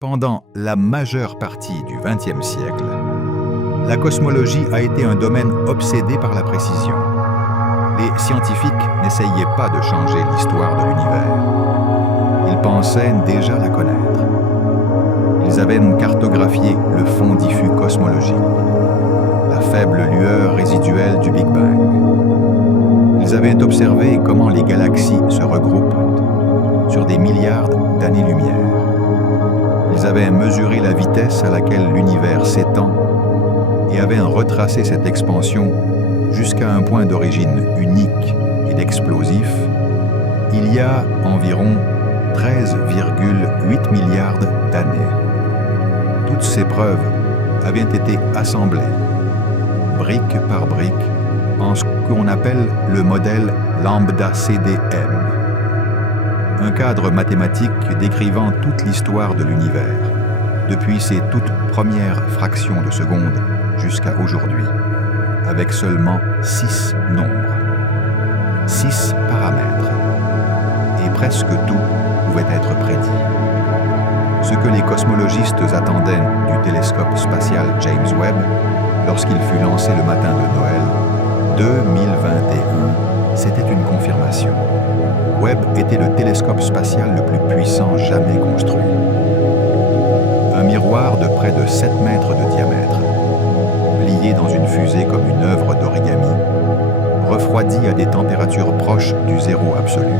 Pendant la majeure partie du XXe siècle, la cosmologie a été un domaine obsédé par la précision. Les scientifiques n'essayaient pas de changer l'histoire de l'univers. Ils pensaient déjà la connaître. Ils avaient cartographié le fond diffus cosmologique, la faible lueur résiduelle du Big Bang. Ils avaient observé comment les galaxies se regroupent sur des milliards d'années-lumière. Ils avaient mesuré la vitesse à laquelle l'univers s'étend et avaient retracé cette expansion jusqu'à un point d'origine unique et d'explosif, il y a environ 13,8 milliards d'années. Toutes ces preuves avaient été assemblées, brique par brique, en ce qu'on appelle le modèle lambda CDM, un cadre mathématique décrivant toute l'histoire de l'univers, depuis ses toutes premières fractions de seconde jusqu'à aujourd'hui, avec seulement 6 nombres, 6 paramètres, et presque tout pouvait être prédit. Ce que les cosmologistes attendaient du télescope spatial James Webb lorsqu'il fut lancé le matin de Noël 2021, c'était une confirmation. Webb était le télescope spatial le plus puissant jamais construit. Un miroir de près de 7 mètres de diamètre, plié dans une fusée comme une œuvre d'origami, refroidi à des températures proches du zéro absolu,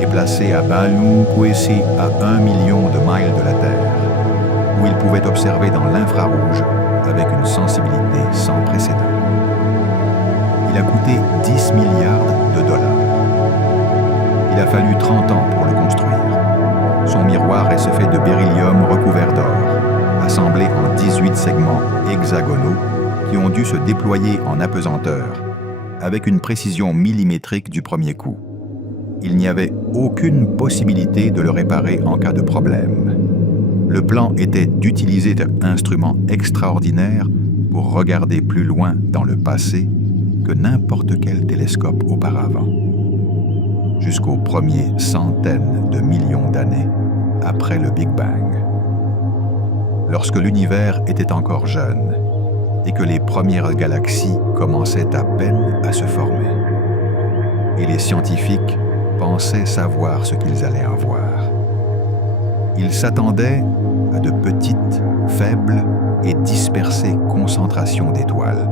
et placé à Baalung-Kwesi à 1 million de miles de la Terre, où il pouvait observer dans l'infrarouge avec une sensibilité sans précédent. Il a coûté 10 milliards de dollars. Il a fallu 30 ans pour le construire. Son miroir est fait de beryllium recouvert d'or, assemblé en 18 segments hexagonaux qui ont dû se déployer en apesanteur, avec une précision millimétrique du premier coup. Il n'y avait aucune possibilité de le réparer en cas de problème. Le plan était d'utiliser un instrument extraordinaire pour regarder plus loin dans le passé que n'importe quel télescope auparavant, jusqu'aux premières centaines de millions d'années après le Big Bang. Lorsque l'univers était encore jeune et que les premières galaxies commençaient à peine à se former, et les scientifiques pensaient savoir ce qu'ils allaient en voir. Ils s'attendaient à de petites, faibles et dispersées concentrations d'étoiles,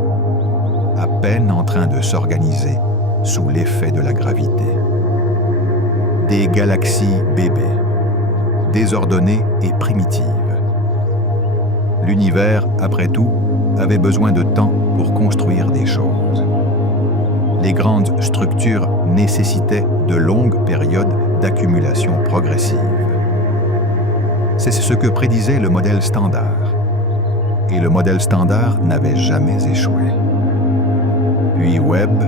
à peine en train de s'organiser sous l'effet de la gravité. Des galaxies bébés, désordonnées et primitives. L'univers, après tout, avait besoin de temps pour construire des choses. Les grandes structures nécessitaient de longues périodes d'accumulation progressive. C'est ce que prédisait le modèle standard. Et le modèle standard n'avait jamais échoué. Puis Webb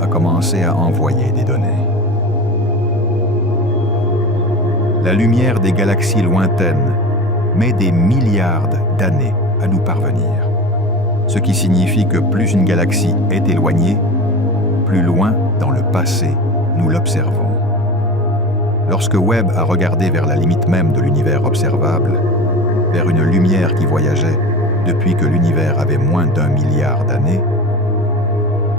a commencé à envoyer des données. La lumière des galaxies lointaines met des milliards d'années à nous parvenir, ce qui signifie que plus une galaxie est éloignée, plus loin dans le passé nous l'observons. Lorsque Webb a regardé vers la limite même de l'univers observable, vers une lumière qui voyageait depuis que l'univers avait moins d'1 milliard d'années,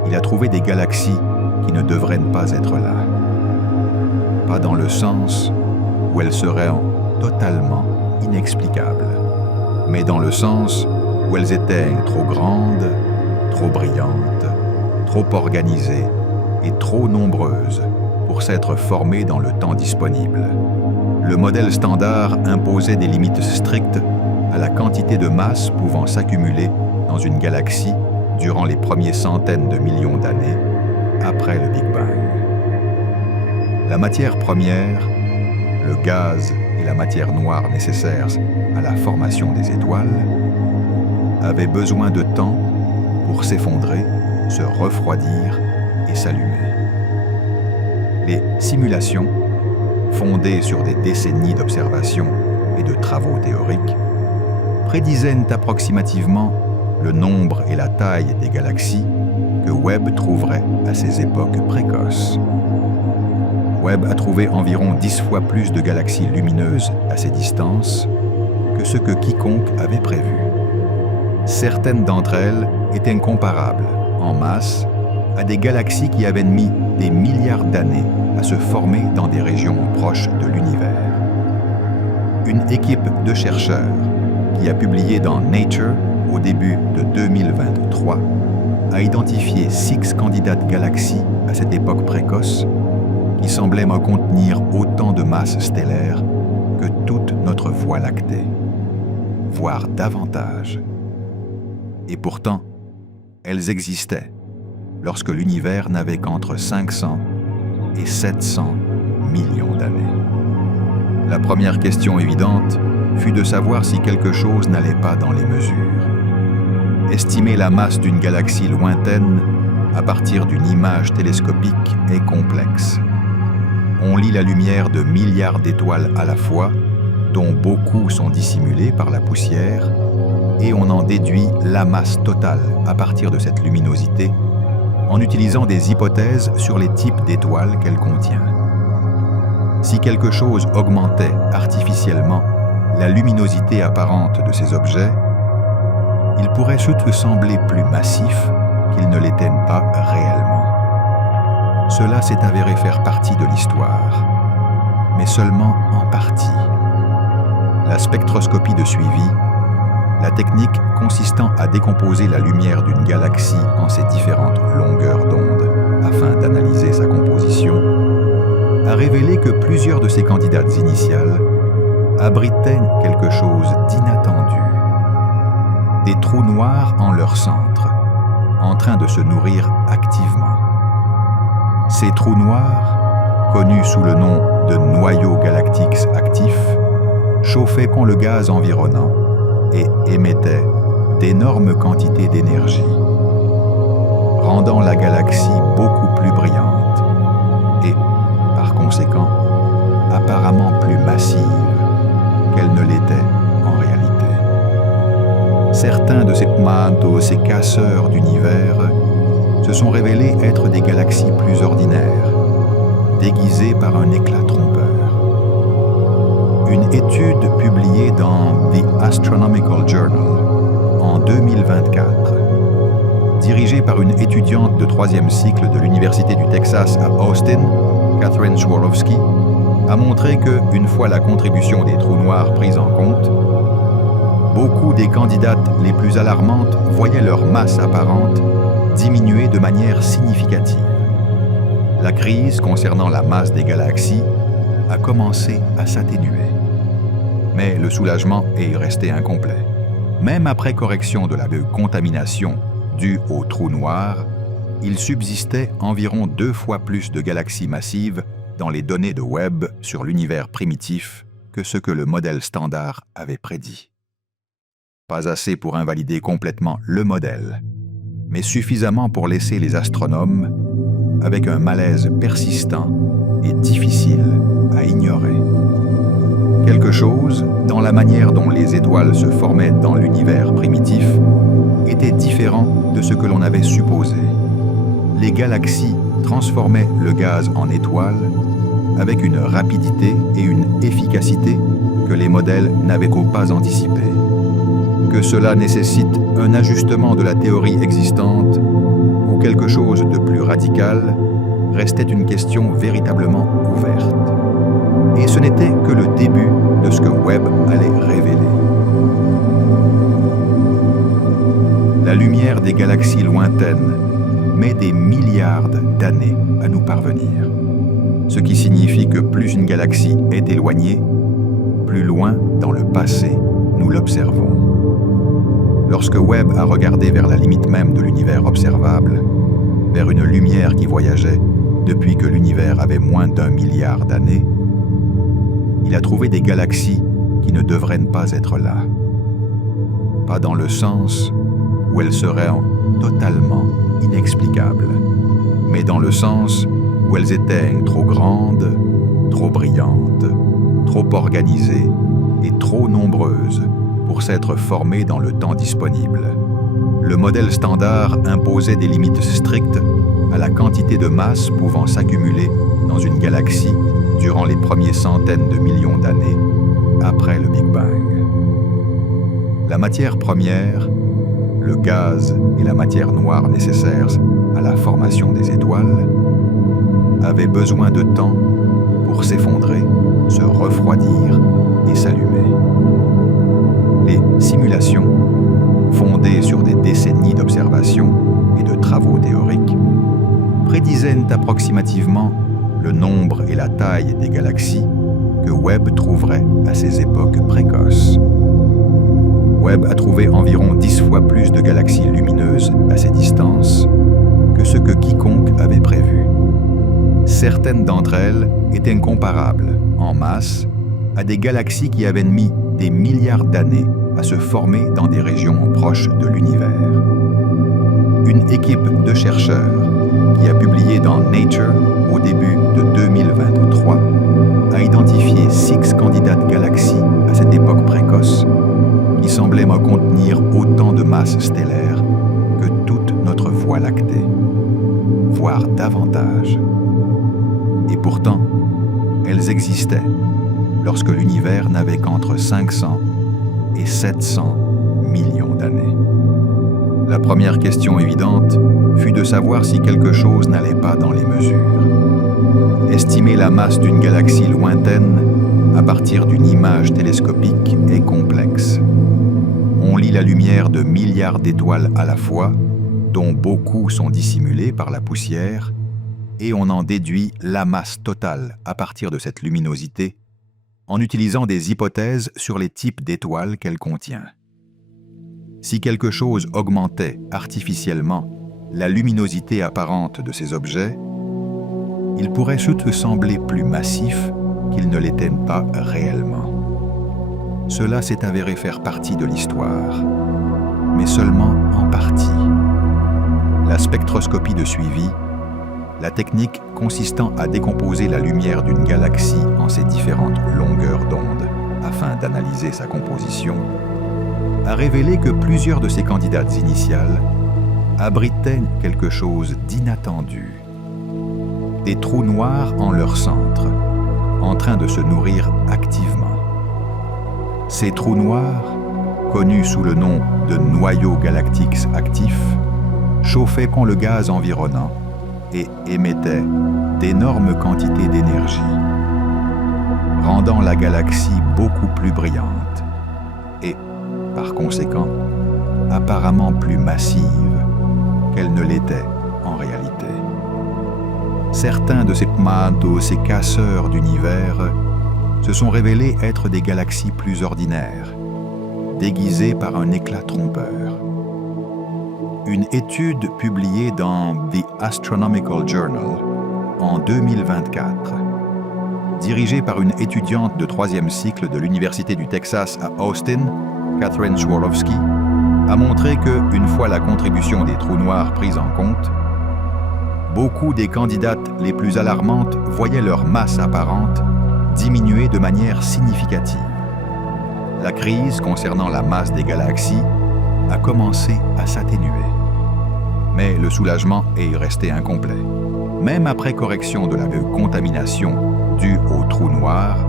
il a trouvé des galaxies qui ne devraient pas être là. Pas dans le sens où elles seraient totalement inexplicables, mais dans le sens où elles étaient trop grandes, trop brillantes, trop organisées et trop nombreuses pour s'être formées dans le temps disponible. Le modèle standard imposait des limites strictes à la quantité de masse pouvant s'accumuler dans une galaxie durant les premières centaines de millions d'années après le Big Bang. La matière première, le gaz et la matière noire nécessaires à la formation des étoiles, avaient besoin de temps pour s'effondrer, se refroidir et s'allumer. Les simulations, fondées sur des décennies d'observations et de travaux théoriques, prédisaient approximativement le nombre et la taille des galaxies que Webb trouverait à ces époques précoces. Webb a trouvé environ 10 fois plus de galaxies lumineuses à ces distances ce que quiconque avait prévu. Certaines d'entre elles étaient comparables, en masse, à des galaxies qui avaient mis des milliards d'années à se former dans des régions proches de l'univers. Une équipe de chercheurs qui a publié dans Nature au début de 2023 a identifié 6 candidates galaxies à cette époque précoce qui semblaient contenir autant de masse stellaire que toute notre Voie lactée, voire davantage. Et pourtant, elles existaient lorsque l'univers n'avait qu'entre 500 et 700 millions d'années. La première question évidente fut de savoir si quelque chose n'allait pas dans les mesures. Estimer la masse d'une galaxie lointaine à partir d'une image télescopique est complexe. On lit la lumière de milliards d'étoiles à la fois, dont beaucoup sont dissimulés par la poussière, et on en déduit la masse totale à partir de cette luminosité en utilisant des hypothèses sur les types d'étoiles qu'elle contient. Si quelque chose augmentait artificiellement la luminosité apparente de ces objets, il pourrait surtout sembler plus massif qu'ils ne l'étaient pas réellement. Cela s'est avéré faire partie de l'histoire, mais seulement en partie. La spectroscopie de suivi, la technique consistant à décomposer la lumière d'une galaxie en ses différentes longueurs d'onde afin d'analyser sa composition, a révélé que plusieurs de ces candidates initiales abritaient quelque chose d'inattendu. Des trous noirs en leur centre, en train de se nourrir activement. Ces trous noirs, connus sous le nom de noyaux galactiques actifs, chauffaient le gaz environnant et émettaient d'énormes quantités d'énergie, rendant la galaxie beaucoup plus brillante et, par conséquent, apparemment plus massive qu'elle ne l'était en réalité. Certains de ces manteaux, ces casseurs d'univers, se sont révélés être des galaxies plus ordinaires, déguisées par un éclat trompeur. Une étude publiée dans The Astronomical Journal en 2024, dirigée par une étudiante de 3e cycle de l'Université du Texas à Austin, Catherine Swarovski, a montré que, une fois la contribution des trous noirs prise en compte, beaucoup des candidates les plus alarmantes voyaient leur masse apparente diminuer de manière significative. La crise concernant la masse des galaxies a commencé à s'atténuer. Mais le soulagement est resté incomplet. Même après correction de la contamination due aux trous noirs, il subsistait environ 2 fois plus de galaxies massives dans les données de Webb sur l'univers primitif que ce que le modèle standard avait prédit. Pas assez pour invalider complètement le modèle, mais suffisamment pour laisser les astronomes avec un malaise persistant et difficile à ignorer. Quelque chose, dans la manière dont les étoiles se formaient dans l'univers primitif, était différent de ce que l'on avait supposé. Les galaxies transformaient le gaz en étoiles avec une rapidité et une efficacité que les modèles n'avaient pas anticipées. Que cela nécessite un ajustement de la théorie existante ou quelque chose de plus radical restait une question véritablement ouverte. Et ce n'était que le début de ce que Webb allait révéler. La lumière des galaxies lointaines met des milliards d'années à nous parvenir, ce qui signifie que plus une galaxie est éloignée, plus loin dans le passé nous l'observons. Lorsque Webb a regardé vers la limite même de l'univers observable, vers une lumière qui voyageait depuis que l'univers avait moins d'1 milliard d'années, il a trouvé des galaxies qui ne devraient pas être là. Pas dans le sens où elles seraient totalement inexplicables, mais dans le sens où elles étaient trop grandes, trop brillantes, trop organisées et trop nombreuses pour s'être formées dans le temps disponible. Le modèle standard imposait des limites strictes à la quantité de masse pouvant s'accumuler dans une galaxie durant les premières centaines de millions d'années après le Big Bang. la matière première, le gaz et la matière noire nécessaires à la formation des étoiles, avaient besoin de temps pour s'effondrer, se refroidir et s'allumer. Les simulations, fondées sur des décennies d'observations et de travaux théoriques, prédisaient approximativement le nombre et la taille des galaxies que Webb trouverait à ces époques précoces. Webb a trouvé environ 10 fois plus de galaxies lumineuses à ces distances que ce que quiconque avait prévu. Certaines d'entre elles étaient comparables, en masse, à des galaxies qui avaient mis des milliards d'années à se former dans des régions proches de l'univers. Une équipe de chercheurs qui a publié dans Nature au début de 2023 a identifié 6 candidates galaxies à cette époque précoce qui semblaient contenir autant de masse stellaire que toute notre Voie lactée, voire davantage. Et pourtant, elles existaient lorsque l'univers n'avait qu'entre 500 et 700 millions d'années. La première question évidente fut de savoir si quelque chose n'allait pas dans les mesures. Estimer la masse d'une galaxie lointaine à partir d'une image télescopique est complexe. On lit la lumière de milliards d'étoiles à la fois, dont beaucoup sont dissimulées par la poussière, et on en déduit la masse totale à partir de cette luminosité en utilisant des hypothèses sur les types d'étoiles qu'elle contient. Si quelque chose augmentait artificiellement la luminosité apparente de ces objets, il pourrait surtout sembler plus massif qu'il ne l'était pas réellement. Cela s'est avéré faire partie de l'histoire, mais seulement en partie. La spectroscopie de suivi, la technique consistant à décomposer la lumière d'une galaxie en ses différentes longueurs d'onde afin d'analyser sa composition, a révélé que plusieurs de ces candidates initiales abritaient quelque chose d'inattendu. Des trous noirs en leur centre, en train de se nourrir activement. Ces trous noirs, connus sous le nom de noyaux galactiques actifs, chauffaient le gaz environnant et émettaient d'énormes quantités d'énergie, rendant la galaxie beaucoup plus brillante et, par conséquent, apparemment plus massive qu'elle ne l'était en réalité. Certains de ces casseurs d'univers se sont révélés être des galaxies plus ordinaires, déguisées par un éclat trompeur. Une étude publiée dans The Astronomical Journal en 2024, dirigée par une étudiante de 3e cycle de l'Université du Texas à Austin, Catherine Swarovski, a montré que, une fois la contribution des trous noirs prise en compte, beaucoup des candidates les plus alarmantes voyaient leur masse apparente diminuer de manière significative. La crise concernant la masse des galaxies a commencé à s'atténuer. Mais le soulagement est resté incomplet. Même après correction de la contamination due aux trous noirs,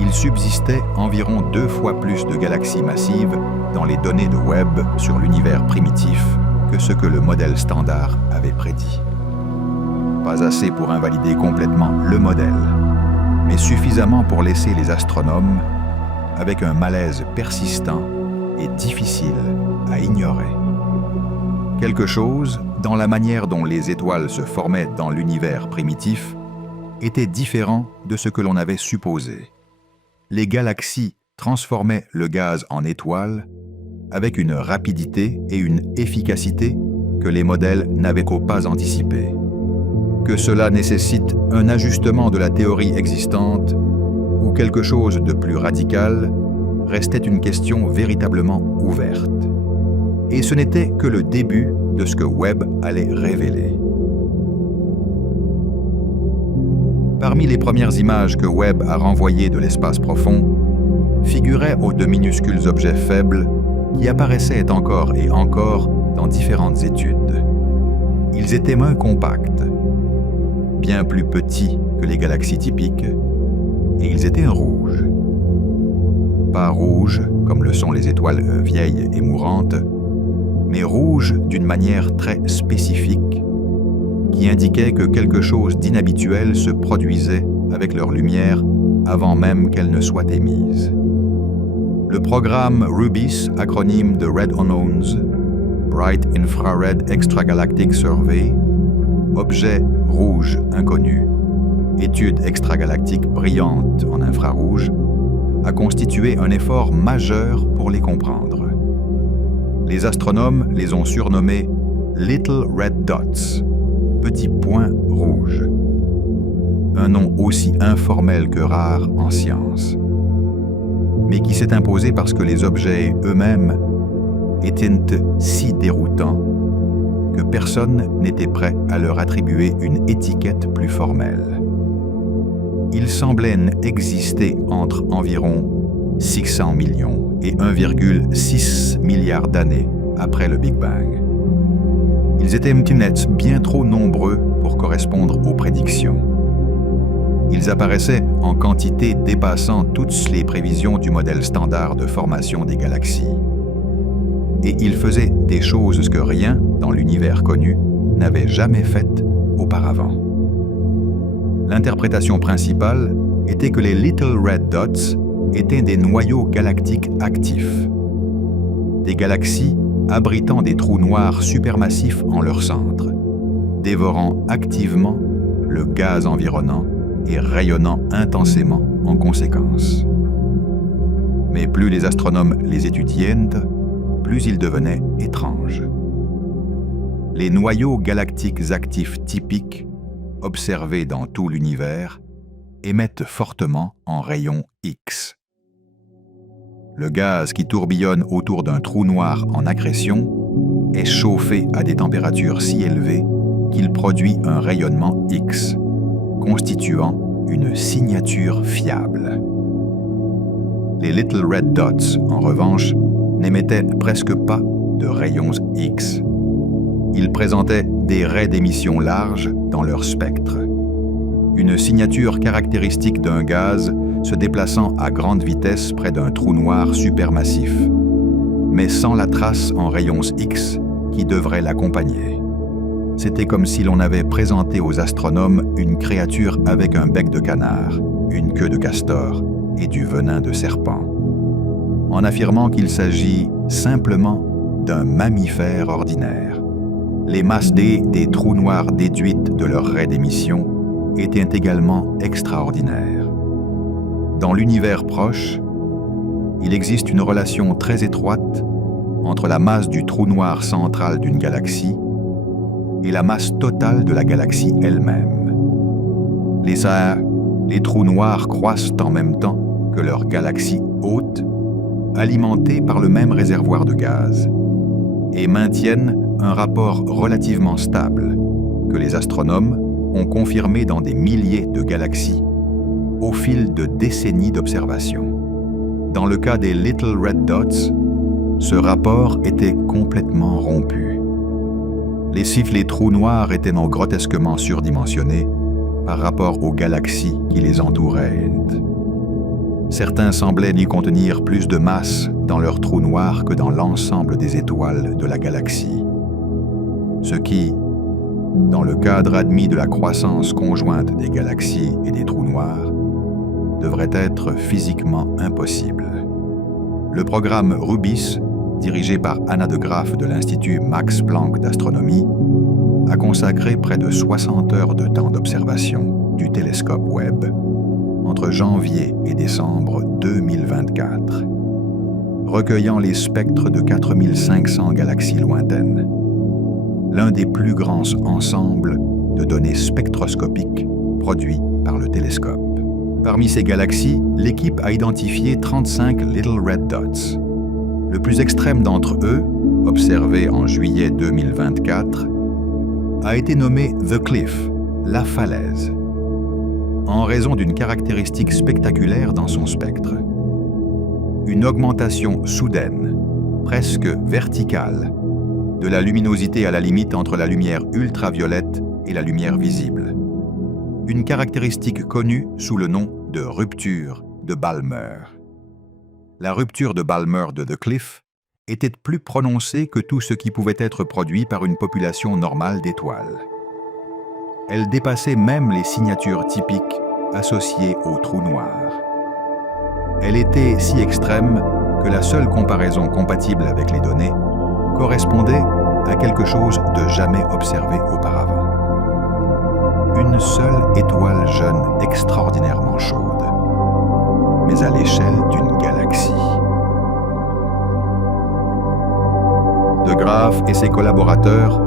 il subsistait environ 2 fois plus de galaxies massives dans les données de Webb sur l'univers primitif que ce que le modèle standard avait prédit. Pas assez pour invalider complètement le modèle, mais suffisamment pour laisser les astronomes avec un malaise persistant et difficile à ignorer. Quelque chose, dans la manière dont les étoiles se formaient dans l'univers primitif, était différent de ce que l'on avait supposé. Les galaxies transformaient le gaz en étoiles avec une rapidité et une efficacité que les modèles n'avaient pas anticipées. Que cela nécessite un ajustement de la théorie existante ou quelque chose de plus radical restait une question véritablement ouverte. Et ce n'était que le début de ce que Webb allait révéler. Parmi les premières images que Webb a renvoyées de l'espace profond, figuraient de minuscules objets faibles qui apparaissaient encore et encore dans différentes études. Ils étaient moins compacts, bien plus petits que les galaxies typiques, et ils étaient rouges. Pas rouges comme le sont les étoiles vieilles et mourantes, mais rouge d'une manière très spécifique, qui indiquait que quelque chose d'inhabituel se produisait avec leur lumière avant même qu'elle ne soit émise. Le programme RUBIS, acronyme de Red Unknowns, Bright Infrared Extragalactic Survey, objet rouge inconnu, étude extragalactique brillante en infrarouge, a constitué un effort majeur pour les comprendre. Les astronomes les ont surnommés Little Red Dots, petits points rouges. Un nom aussi informel que rare en science, mais qui s'est imposé parce que les objets eux-mêmes étaient si déroutants que personne n'était prêt à leur attribuer une étiquette plus formelle. Ils semblaient exister entre environ 600 millions et 1,6 milliard d'années après le Big Bang. Ils étaient bien trop nombreux pour correspondre aux prédictions. Ils apparaissaient en quantité dépassant toutes les prévisions du modèle standard de formation des galaxies. Et ils faisaient des choses que rien dans l'univers connu n'avait jamais faites auparavant. L'interprétation principale était que les Little Red Dots étaient des noyaux galactiques actifs, des galaxies abritant des trous noirs supermassifs en leur centre, dévorant activement le gaz environnant et rayonnant intensément en conséquence. Mais plus les astronomes les étudiaient, plus ils devenaient étranges. Les noyaux galactiques actifs typiques, observés dans tout l'univers, émettent fortement en rayons X. Le gaz qui tourbillonne autour d'un trou noir en accrétion est chauffé à des températures si élevées qu'il produit un rayonnement X, constituant une signature fiable. Les Little Red Dots, en revanche, n'émettaient presque pas de rayons X. Ils présentaient des raies d'émission larges dans leur spectre. Une signature caractéristique d'un gaz se déplaçant à grande vitesse près d'un trou noir supermassif, mais sans la trace en rayons X qui devrait l'accompagner. C'était comme si l'on avait présenté aux astronomes une créature avec un bec de canard, une queue de castor et du venin de serpent, en affirmant qu'il s'agit simplement d'un mammifère ordinaire. Les masses des trous noirs déduites de leurs raies d'émission étaient également extraordinaires. Dans l'univers proche, il existe une relation très étroite entre la masse du trou noir central d'une galaxie et la masse totale de la galaxie elle-même. Les trous noirs croissent en même temps que leur galaxie hôte, alimentée par le même réservoir de gaz, et maintiennent un rapport relativement stable que les astronomes ont confirmé dans des milliers de galaxies au fil de décennies d'observation. Dans le cas des Little Red Dots, ce rapport était complètement rompu. Les sifflets trous noirs étaient non grotesquement surdimensionnés par rapport aux galaxies qui les entouraient. Certains semblaient y contenir plus de masse dans leurs trous noirs que dans l'ensemble des étoiles de la galaxie. Ce qui, dans le cadre admis de la croissance conjointe des galaxies et des trous noirs, devrait être physiquement impossible. Le programme RUBIS, dirigé par Anna de Graaf de l'Institut Max Planck d'astronomie, a consacré près de 60 heures de temps d'observation du télescope Webb entre janvier et décembre 2024, recueillant les spectres de 4500 galaxies lointaines, l'un des plus grands ensembles de données spectroscopiques produits par le télescope. Parmi ces galaxies, l'équipe a identifié 35 Little Red Dots. Le plus extrême d'entre eux, observé en juillet 2024, a été nommé The Cliff, la falaise, en raison d'une caractéristique spectaculaire dans son spectre. Une augmentation soudaine, presque verticale, de la luminosité à la limite entre la lumière ultraviolette et la lumière visible. Une caractéristique connue sous le nom de rupture de Balmer. la rupture de Balmer de The Cliff était plus prononcée que tout ce qui pouvait être produit par une population normale d'étoiles. Elle dépassait même les signatures typiques associées aux trous noirs. Elle était si extrême que la seule comparaison compatible avec les données correspondait à quelque chose de jamais observé auparavant. Une seule étoile jeune extraordinairement chaude, mais à l'échelle d'une galaxie. De Graaf et ses collaborateurs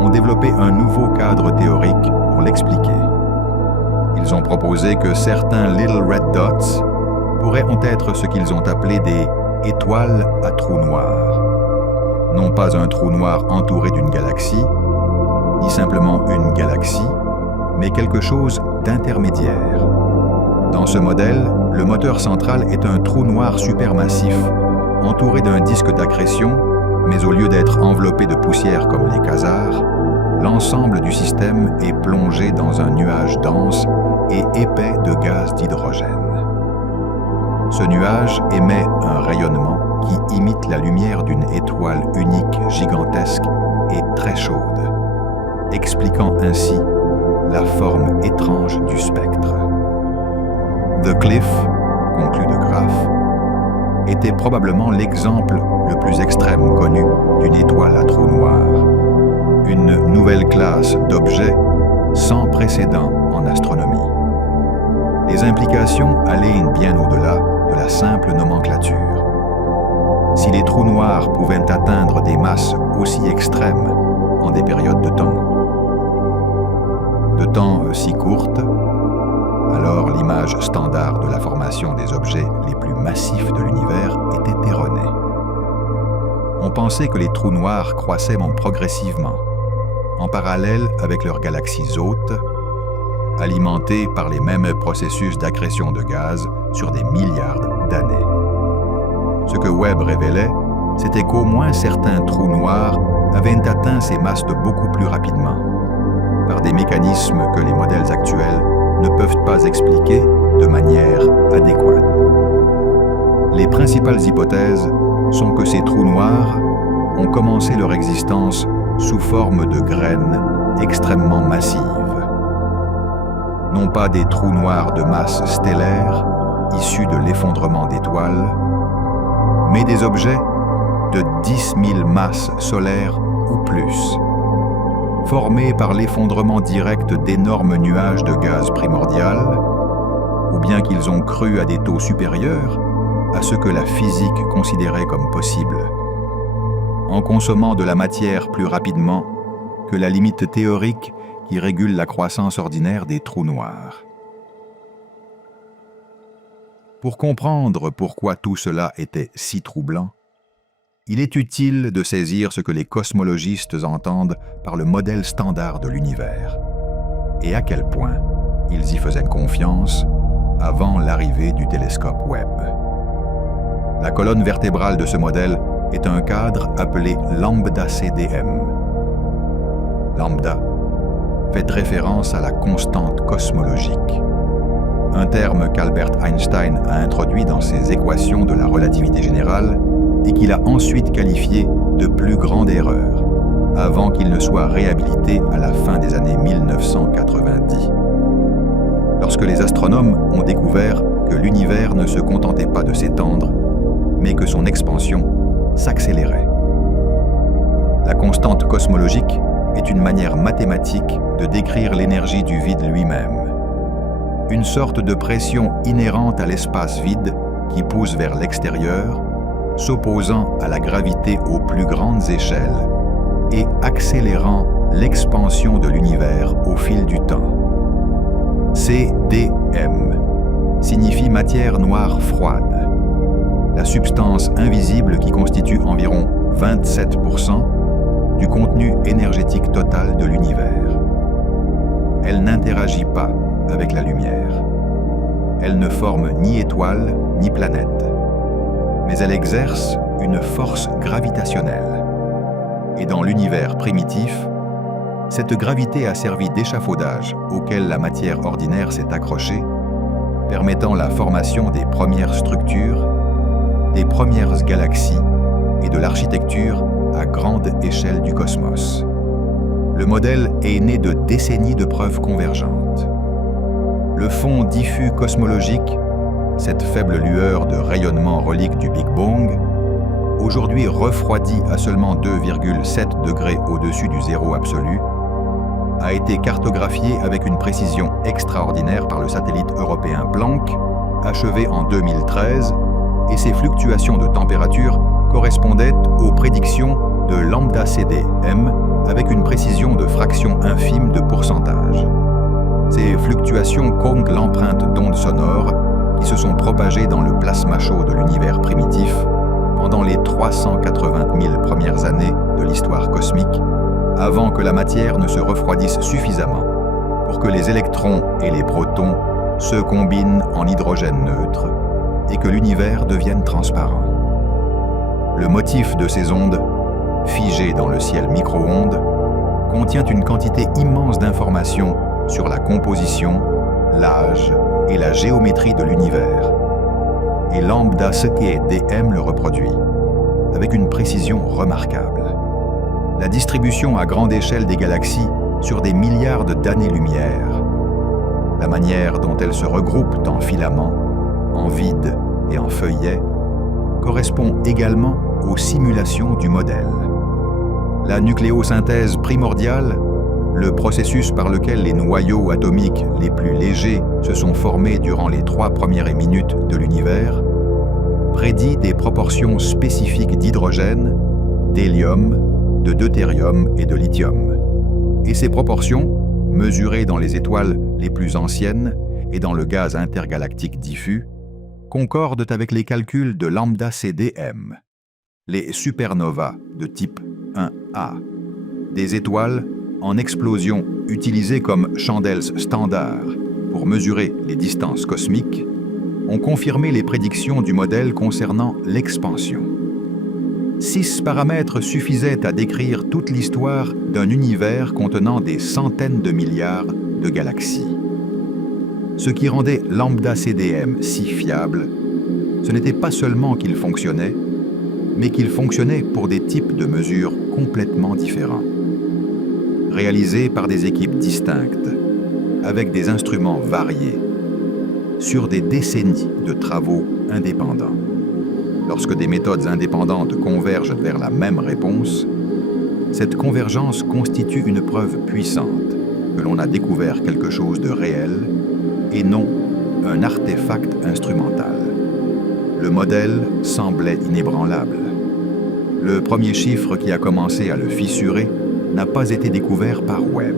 ont développé un nouveau cadre théorique pour l'expliquer. Ils ont proposé que certains Little Red Dots pourraient être ce qu'ils ont appelé des étoiles à trous noirs. Non pas un trou noir entouré d'une galaxie, ni simplement une galaxie, mais quelque chose d'intermédiaire. Dans ce modèle, le moteur central est un trou noir supermassif, entouré d'un disque d'accrétion, mais au lieu d'être enveloppé de poussière comme les quasars, l'ensemble du système est plongé dans un nuage dense et épais de gaz d'hydrogène. Ce nuage émet un rayonnement qui imite la lumière d'une étoile unique gigantesque et très chaude, expliquant ainsi la forme étrange du spectre. The Cliff, conclut De Graaf, était probablement l'exemple le plus extrême connu d'une étoile à trou noir, une nouvelle classe d'objets sans précédent en astronomie. Les implications allaient bien au-delà de la simple nomenclature. Si les trous noirs pouvaient atteindre des masses aussi extrêmes en des périodes de temps si courtes, alors l'image standard de la formation des objets les plus massifs de l'univers était erronée. On pensait que les trous noirs croissaient progressivement, en parallèle avec leurs galaxies hôtes, alimentées par les mêmes processus d'accrétion de gaz sur des milliards d'années. Ce que Webb révélait, c'était qu'au moins certains trous noirs avaient atteint ces masses beaucoup plus rapidement, par des mécanismes que les modèles actuels ne peuvent pas expliquer de manière adéquate. Les principales hypothèses sont que ces trous noirs ont commencé leur existence sous forme de graines extrêmement massives. Non pas des trous noirs de masse stellaire issus de l'effondrement d'étoiles, mais des objets de 10 000 masses solaires ou plus, formés par l'effondrement direct d'énormes nuages de gaz primordial, ou bien qu'ils ont cru à des taux supérieurs à ce que la physique considérait comme possible, en consommant de la matière plus rapidement que la limite théorique qui régule la croissance ordinaire des trous noirs. Pour comprendre pourquoi tout cela était si troublant, il est utile de saisir ce que les cosmologistes entendent par le modèle standard de l'univers, et à quel point ils y faisaient confiance avant l'arrivée du télescope Webb. La colonne vertébrale de ce modèle est un cadre appelé lambda CDM. Lambda fait référence à la constante cosmologique, un terme qu'Albert Einstein a introduit dans ses équations de la relativité générale et qu'il a ensuite qualifié de plus grande erreur, avant qu'il ne soit réhabilité à la fin des années 1990. Lorsque les astronomes ont découvert que l'univers ne se contentait pas de s'étendre, mais que son expansion s'accélérait. La constante cosmologique est une manière mathématique de décrire l'énergie du vide lui-même, une sorte de pression inhérente à l'espace vide qui pousse vers l'extérieur, s'opposant à la gravité aux plus grandes échelles et accélérant l'expansion de l'univers au fil du temps. CDM signifie matière noire froide, la substance invisible qui constitue environ 27% du contenu énergétique total de l'univers. Elle n'interagit pas avec la lumière. Elle ne forme ni étoile ni planète, mais elle exerce une force gravitationnelle. Et dans l'univers primitif, cette gravité a servi d'échafaudage auquel la matière ordinaire s'est accrochée, permettant la formation des premières structures, des premières galaxies et de l'architecture à grande échelle du cosmos. Le modèle est né de décennies de preuves convergentes. Le fond diffus cosmologique, cette faible lueur de rayonnement relique du Big Bang, aujourd'hui refroidi à seulement 2,7 degrés au-dessus du zéro absolu, a été cartographié avec une précision extraordinaire par le satellite européen Planck, achevé en 2013, et ses fluctuations de température correspondaient aux prédictions de lambda CDM avec une précision de fraction infime de pourcentage. Ces fluctuations comptent l'empreinte d'ondes sonores qui se sont propagées dans le plasma chaud de l'univers primitif pendant les 380 000 premières années de l'histoire cosmique, avant que la matière ne se refroidisse suffisamment pour que les électrons et les protons se combinent en hydrogène neutre et que l'univers devienne transparent. Le motif de ces ondes, figées dans le ciel micro-ondes, contient une quantité immense d'informations sur la composition, l'âge et la géométrie de l'univers. Et lambda CDM le reproduit, avec une précision remarquable. La distribution à grande échelle des galaxies sur des milliards d'années-lumière, la manière dont elles se regroupent en filaments, en vides et en feuillets, correspond également aux simulations du modèle. La nucléosynthèse primordiale, le processus par lequel les noyaux atomiques les plus légers se sont formés durant les 3 premières minutes de l'univers, prédit des proportions spécifiques d'hydrogène, d'hélium, de deutérium et de lithium. Et ces proportions, mesurées dans les étoiles les plus anciennes et dans le gaz intergalactique diffus, concordent avec les calculs de lambda CDM, les supernovas de type 1A, des étoiles en explosion utilisées comme chandelles standards pour mesurer les distances cosmiques, ont confirmé les prédictions du modèle concernant l'expansion. 6 paramètres suffisaient à décrire toute l'histoire d'un univers contenant des centaines de milliards de galaxies. Ce qui rendait lambda CDM si fiable, ce n'était pas seulement qu'il fonctionnait, mais qu'il fonctionnait pour des types de mesures complètement différents. Réalisés par des équipes distinctes, avec des instruments variés, sur des décennies de travaux indépendants. Lorsque des méthodes indépendantes convergent vers la même réponse, cette convergence constitue une preuve puissante que l'on a découvert quelque chose de réel et non un artefact instrumental. Le modèle semblait inébranlable. Le premier chiffre qui a commencé à le fissurer n'a pas été découvert par Webb.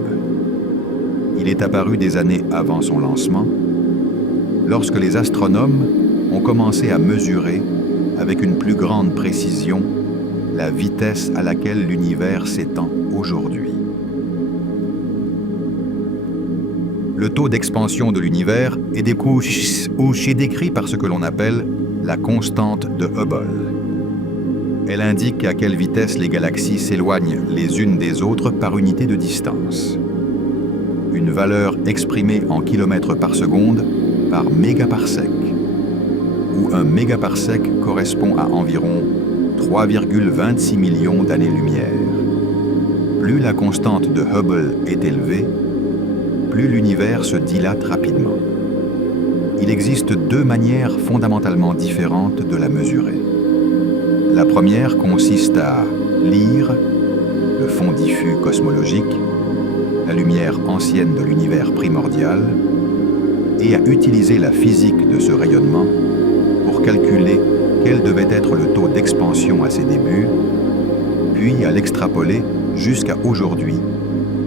Il est apparu des années avant son lancement, lorsque les astronomes ont commencé à mesurer avec une plus grande précision la vitesse à laquelle l'univers s'étend aujourd'hui. Le taux d'expansion de l'univers est décrit par ce que l'on appelle la constante de Hubble. Elle indique à quelle vitesse les galaxies s'éloignent les unes des autres par unité de distance. Une valeur exprimée en kilomètres par seconde par mégaparsec, où un mégaparsec correspond à environ 3,26 millions d'années-lumière. Plus la constante de Hubble est élevée, plus l'univers se dilate rapidement. Il existe 2 manières fondamentalement différentes de la mesurer. La première consiste à lire le fond diffus cosmologique, la lumière ancienne de l'univers primordial, et à utiliser la physique de ce rayonnement pour calculer quel devait être le taux d'expansion à ses débuts, puis à l'extrapoler jusqu'à aujourd'hui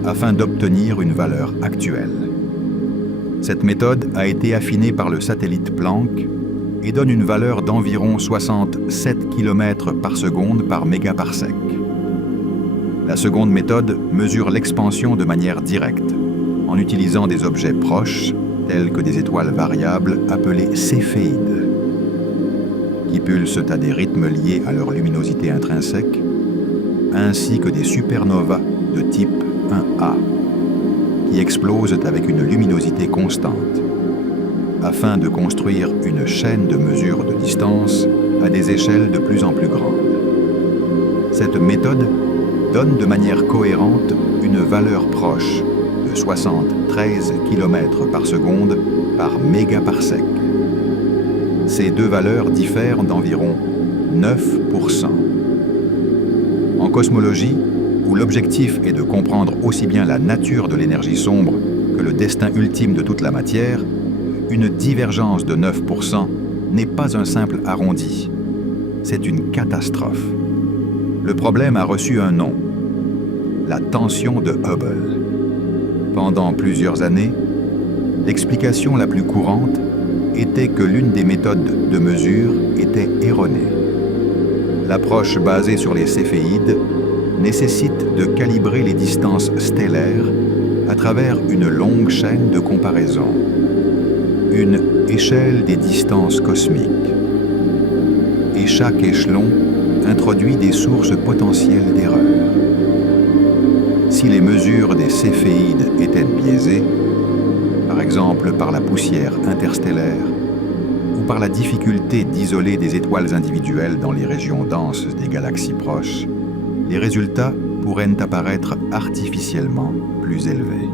afin d'obtenir une valeur actuelle. Cette méthode a été affinée par le satellite Planck et donne une valeur d'environ 67 km par seconde par mégaparsec. La seconde méthode mesure l'expansion de manière directe, en utilisant des objets proches, tels que des étoiles variables appelées céphéides, qui pulsent à des rythmes liés à leur luminosité intrinsèque, ainsi que des supernovas de type 1A, qui explosent avec une luminosité constante, afin de construire une chaîne de mesures de distance à des échelles de plus en plus grandes. Cette méthode donne de manière cohérente une valeur proche de 73 km par seconde par mégaparsec. Ces deux valeurs diffèrent d'environ 9%. En cosmologie, où l'objectif est de comprendre aussi bien la nature de l'énergie sombre que le destin ultime de toute la matière, une divergence de 9% n'est pas un simple arrondi. C'est une catastrophe. Le problème a reçu un nom, la tension de Hubble. Pendant plusieurs années, l'explication la plus courante était que l'une des méthodes de mesure était erronée. L'approche basée sur les céphéides nécessite de calibrer les distances stellaires à travers une longue chaîne de comparaison, une échelle des distances cosmiques. Et chaque échelon introduit des sources potentielles d'erreur. Si les mesures des céphéides étaient biaisées, par exemple par la poussière interstellaire ou par la difficulté d'isoler des étoiles individuelles dans les régions denses des galaxies proches, les résultats pourraient apparaître artificiellement plus élevés.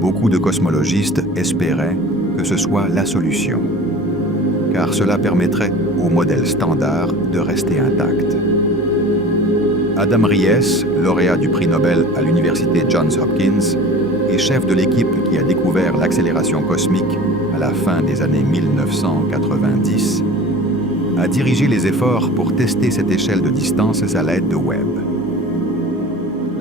Beaucoup de cosmologistes espéraient que ce soit la solution, car cela permettrait au modèle standard de rester intact. Adam Ries, lauréat du prix Nobel à l'université Johns Hopkins et chef de l'équipe qui a découvert l'accélération cosmique à la fin des années 1990, a dirigé les efforts pour tester cette échelle de distance à l'aide de Webb.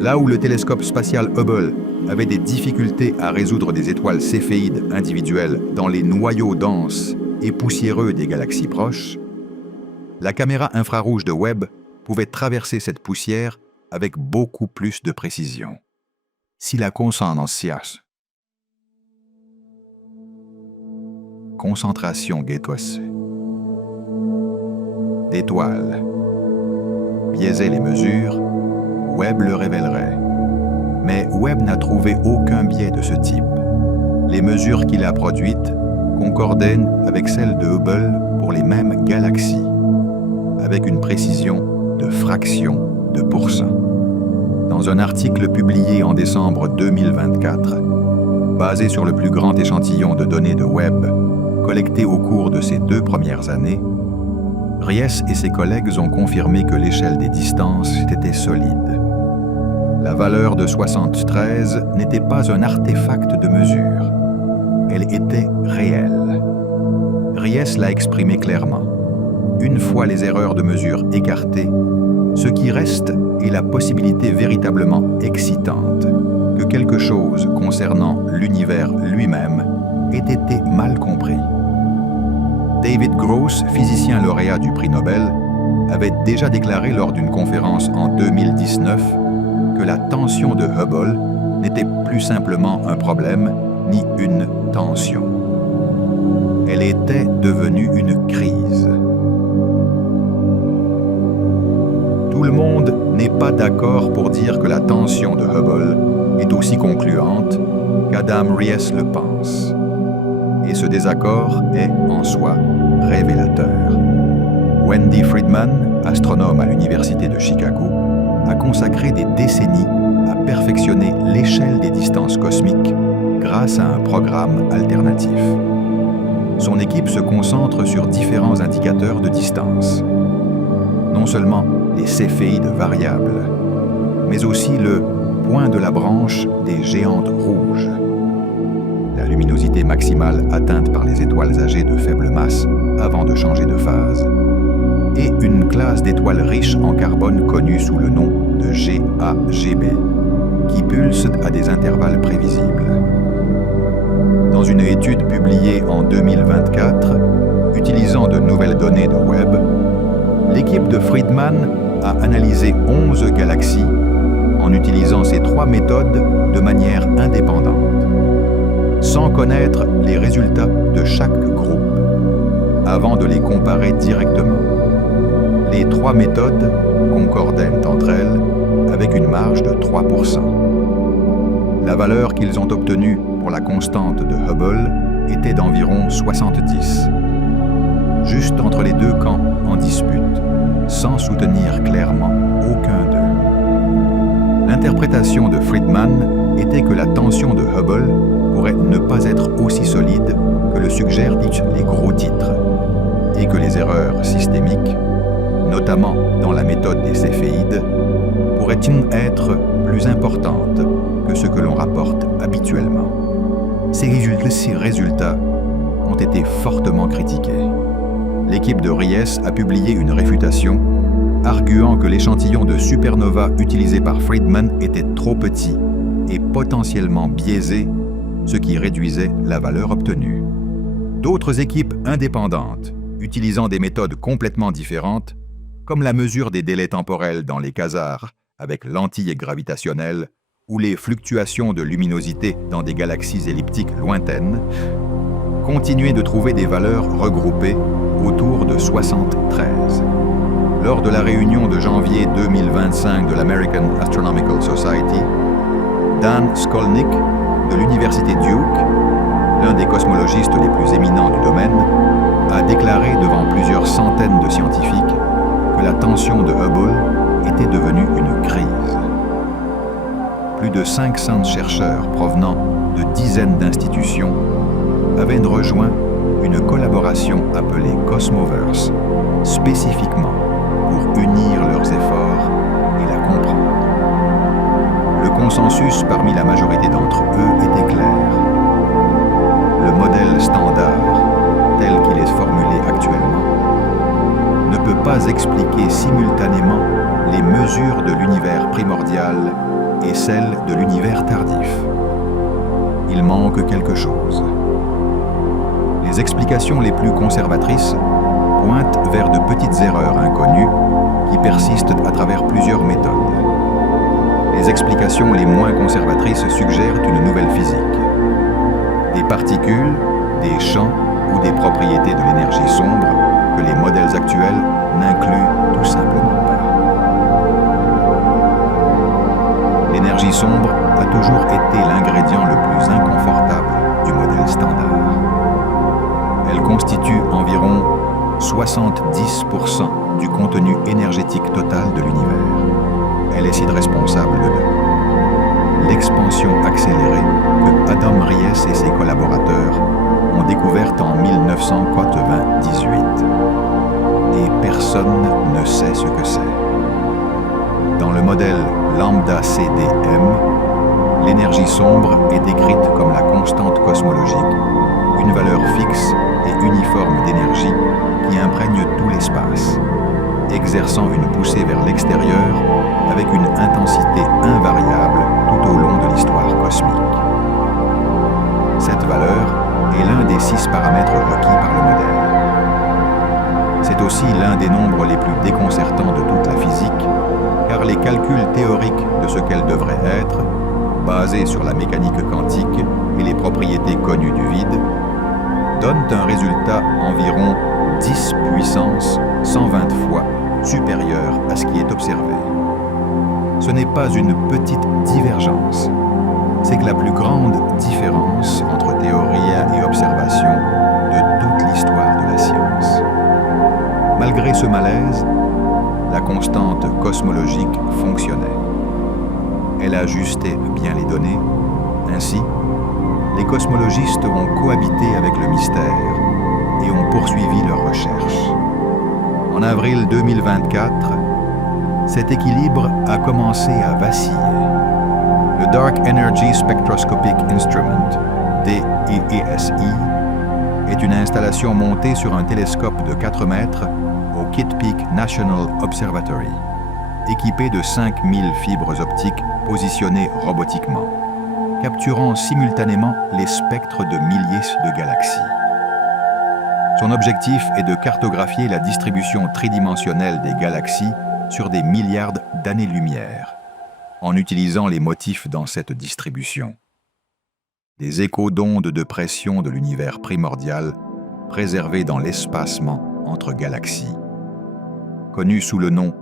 Là où le télescope spatial Hubble avait des difficultés à résoudre des étoiles céphéides individuelles dans les noyaux denses et poussiéreux des galaxies proches, la caméra infrarouge de Webb pouvait traverser cette poussière avec beaucoup plus de précision. Si la concentration d'étoiles biaisait les mesures, Webb le révélerait. Mais Webb n'a trouvé aucun biais de ce type. Les mesures qu'il a produites concordaient avec celles de Hubble pour les mêmes galaxies, avec une précision de fraction de pourcent. Dans un article publié en décembre 2024, basé sur le plus grand échantillon de données de Webb collecté au cours de ces 2 premières années, Ries et ses collègues ont confirmé que l'échelle des distances était solide. La valeur de 73 n'était pas un artefact de mesure. Elle était réelle. Ries l'a exprimé clairement. Une fois les erreurs de mesure écartées, ce qui reste est la possibilité véritablement excitante que quelque chose concernant l'univers lui-même ait été mal compris. David Gross, physicien lauréat du prix Nobel, avait déjà déclaré lors d'une conférence en 2019 que la tension de Hubble n'était plus simplement un problème ni une tension. Elle était devenue une crise. Tout le monde n'est pas d'accord pour dire que la tension de Hubble est aussi concluante qu'Adam Ries le pense. Et ce désaccord est, en soi, révélateur. Wendy Friedman, astronome à l'Université de Chicago, a consacré des décennies à perfectionner l'échelle des distances cosmiques grâce à un programme alternatif. Son équipe se concentre sur différents indicateurs de distance. Non seulement les céphéides variables, mais aussi le point de la branche des géantes rouges, la luminosité maximale atteinte par les étoiles âgées de faible masse avant de changer de phase, et une classe d'étoiles riches en carbone connue sous le nom de GAGB, qui pulse à des intervalles prévisibles. Dans une étude publiée en 2024, utilisant de nouvelles données de Webb, l'équipe de Friedman a analysé 11 galaxies en utilisant ces 3 méthodes de manière indépendante, sans connaître les résultats de chaque groupe, avant de les comparer directement. Les 3 méthodes concordaient entre elles avec une marge de 3%. La valeur qu'ils ont obtenue pour la constante de Hubble était d'environ 70. juste entre les deux camps en dispute, sans soutenir clairement aucun d'eux. L'interprétation de Friedman était que la tension de Hubble pourrait ne pas être aussi solide que le suggèrent les gros titres, et que les erreurs systémiques, notamment dans la méthode des céphéides, pourraient être plus importantes que ce que l'on rapporte habituellement. Ces résultats ont été fortement critiqués. L'équipe de Ries a publié une réfutation arguant que l'échantillon de supernova utilisé par Friedman était trop petit et potentiellement biaisé, ce qui réduisait la valeur obtenue. D'autres équipes indépendantes, utilisant des méthodes complètement différentes, comme la mesure des délais temporels dans les quasars avec lentilles gravitationnelles ou les fluctuations de luminosité dans des galaxies elliptiques lointaines, continuaient de trouver des valeurs regroupées autour de 73. Lors de la réunion de janvier 2025 de l'American Astronomical Society, Dan Skolnick de l'Université Duke, l'un des cosmologistes les plus éminents du domaine, a déclaré devant plusieurs centaines de scientifiques que la tension de Hubble était devenue une crise. Plus de 500 chercheurs provenant de dizaines d'institutions avaient rejoint une collaboration appelée Cosmoverse, spécifiquement pour unir leurs efforts et la comprendre. Le consensus parmi la majorité d'entre eux était clair. Le modèle standard, tel qu'il est formulé actuellement, ne peut pas expliquer simultanément les mesures de l'univers primordial et celles de l'univers tardif. Il manque quelque chose. Les explications les plus conservatrices pointent vers de petites erreurs inconnues qui persistent à travers plusieurs méthodes. Les explications les moins conservatrices suggèrent une nouvelle physique. Des particules, des champs ou des propriétés de l'énergie sombre que les modèles actuels n'incluent tout simplement pas. L'énergie sombre a toujours été l'ingrédient le plus inconfortable du modèle standard. Elle constitue environ 70% du contenu énergétique total de l'univers. Elle est si responsable de l'expansion accélérée que Adam Ries et ses collaborateurs ont découverte en 1998. Et personne ne sait ce que c'est. Dans le modèle lambda CDM, l'énergie sombre est décrite comme la constante cosmologique, une valeur fixe et uniforme d'énergie qui imprègne tout l'espace, exerçant une poussée vers l'extérieur avec une intensité invariable tout au long de l'histoire cosmique. Cette valeur est l'un des 6 paramètres requis par le modèle. C'est aussi l'un des nombres les plus déconcertants de toute la physique, car les calculs théoriques de ce qu'elle devrait être, basés sur la mécanique quantique et les propriétés connues du vide, donnent un résultat environ 10 puissance 120 fois supérieur à ce qui est observé. Ce n'est pas une petite divergence, c'est que la plus grande différence entre théorie et observation de toute l'histoire de la science. Malgré ce malaise, la constante cosmologique fonctionnait. Elle ajustait bien les données. Ainsi, les cosmologistes ont cohabité avec le mystère et ont poursuivi leurs recherches. En avril 2024, cet équilibre a commencé à vaciller. Le Dark Energy Spectroscopic Instrument, DESI, est une installation montée sur un télescope de 4 mètres au Kitt Peak National Observatory, équipé de 5000 fibres optiques positionnées robotiquement, capturant simultanément les spectres de milliers de galaxies. Son objectif est de cartographier la distribution tridimensionnelle des galaxies sur des milliards d'années-lumière, en utilisant les motifs dans cette distribution. Des échos d'ondes de pression de l'univers primordial préservés dans l'espacement entre galaxies, connu sous le nom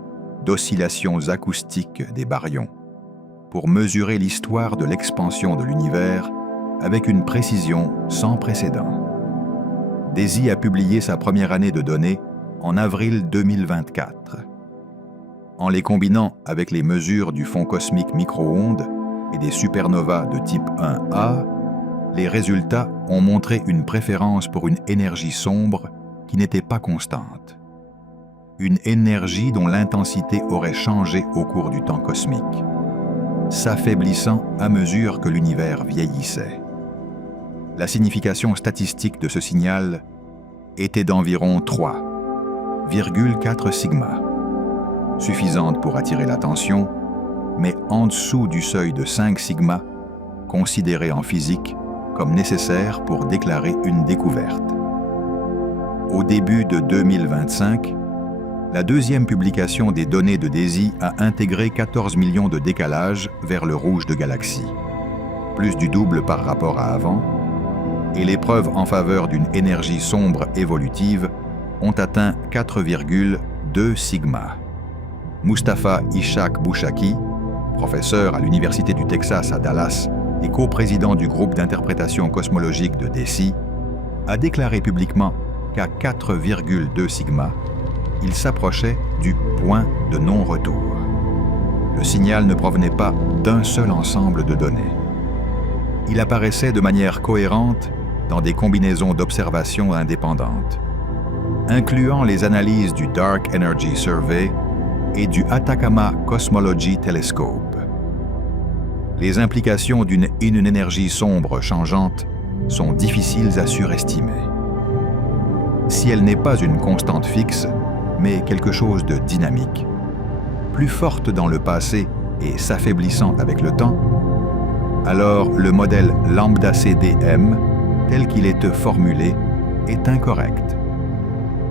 d'oscillations acoustiques des baryons, pour mesurer l'histoire de l'expansion de l'univers avec une précision sans précédent. DESY a publié sa première année de données en avril 2024. En les combinant avec les mesures du fond cosmique micro-ondes et des supernovas de type 1A, les résultats ont montré une préférence pour une énergie sombre qui n'était pas constante. Une énergie dont l'intensité aurait changé au cours du temps cosmique, s'affaiblissant à mesure que l'univers vieillissait. La signification statistique de ce signal était d'environ 3,4 sigma, suffisante pour attirer l'attention, mais en dessous du seuil de 5 sigma, considéré en physique comme nécessaire pour déclarer une découverte. Au début de 2025, la deuxième publication des données de DESY a intégré 14 millions de décalages vers le rouge de galaxies, plus du double par rapport à avant, et les preuves en faveur d'une énergie sombre évolutive ont atteint 4,2 sigma. Mustafa Ishaq Bouchaki, professeur à l'Université du Texas à Dallas et coprésident du groupe d'interprétation cosmologique de DESY, a déclaré publiquement qu'à 4,2 sigma, il s'approchait du point de non-retour. Le signal ne provenait pas d'un seul ensemble de données. Il apparaissait de manière cohérente dans des combinaisons d'observations indépendantes, incluant les analyses du Dark Energy Survey et du Atacama Cosmology Telescope. Les implications d'une énergie sombre changeante sont difficiles à surestimer. Si elle n'est pas une constante fixe, mais quelque chose de dynamique, plus forte dans le passé et s'affaiblissant avec le temps, alors le modèle lambda CDM, tel qu'il est formulé, est incorrect.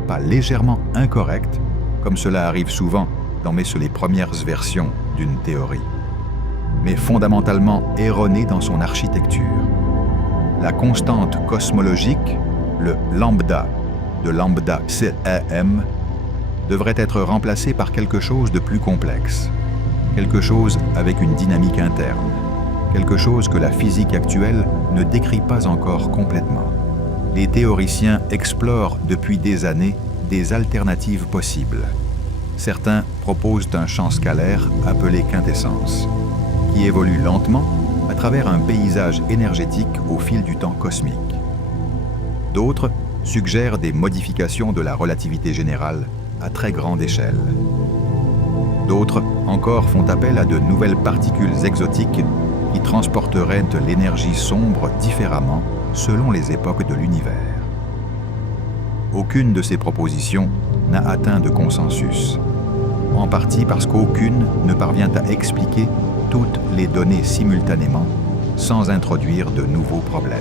Pas légèrement incorrect, comme cela arrive souvent dans les premières versions d'une théorie, mais fondamentalement erroné dans son architecture. La constante cosmologique, le lambda de lambda CEM, devrait être remplacé par quelque chose de plus complexe, quelque chose avec une dynamique interne, quelque chose que la physique actuelle ne décrit pas encore complètement. Les théoriciens explorent depuis des années des alternatives possibles. Certains proposent un champ scalaire appelé quintessence, qui évolue lentement à travers un paysage énergétique au fil du temps cosmique. D'autres suggèrent des modifications de la relativité générale à très grande échelle. D'autres encore font appel à de nouvelles particules exotiques qui transporteraient l'énergie sombre différemment selon les époques de l'univers. Aucune de ces propositions n'a atteint de consensus, en partie parce qu'aucune ne parvient à expliquer toutes les données simultanément sans introduire de nouveaux problèmes.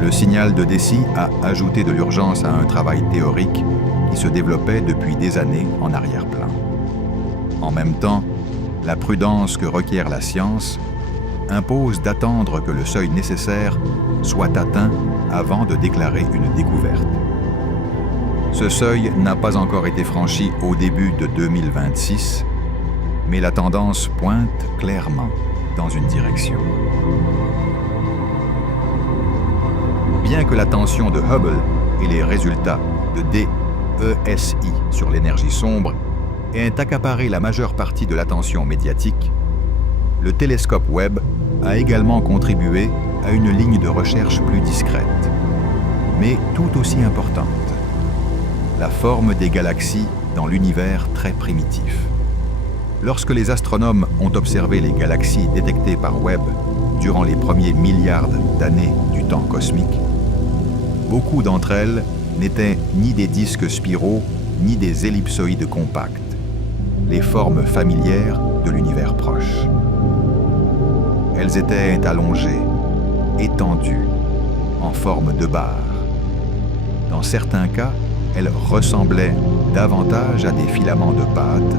Le signal de DESY a ajouté de l'urgence à un travail théorique qui se développait depuis des années en arrière-plan. En même temps, la prudence que requiert la science impose d'attendre que le seuil nécessaire soit atteint avant de déclarer une découverte. Ce seuil n'a pas encore été franchi au début de 2026, mais la tendance pointe clairement dans une direction. Bien que l'attention de Hubble et les résultats de DESI sur l'énergie sombre aient accaparé la majeure partie de l'attention médiatique, le télescope Webb a également contribué à une ligne de recherche plus discrète, mais tout aussi importante: la forme des galaxies dans l'univers très primitif. Lorsque les astronomes ont observé les galaxies détectées par Webb durant les premiers milliards d'années du temps cosmique, beaucoup d'entre elles n'étaient ni des disques spiraux ni des ellipsoïdes compacts, les formes familières de l'univers proche. Elles étaient allongées, étendues, en forme de barre. Dans certains cas, elles ressemblaient davantage à des filaments de pâte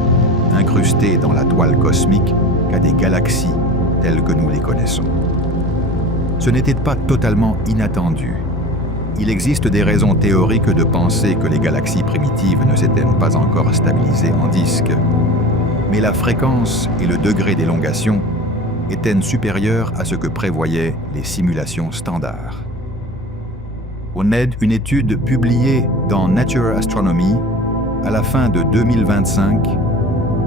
incrustés dans la toile cosmique qu'à des galaxies telles que nous les connaissons. Ce n'était pas totalement inattendu. Il existe des raisons théoriques de penser que les galaxies primitives ne s'étaient pas encore stabilisées en disques, mais la fréquence et le degré d'élongation étaient supérieurs à ce que prévoyaient les simulations standards. On aide une étude publiée dans Nature Astronomy à la fin de 2025,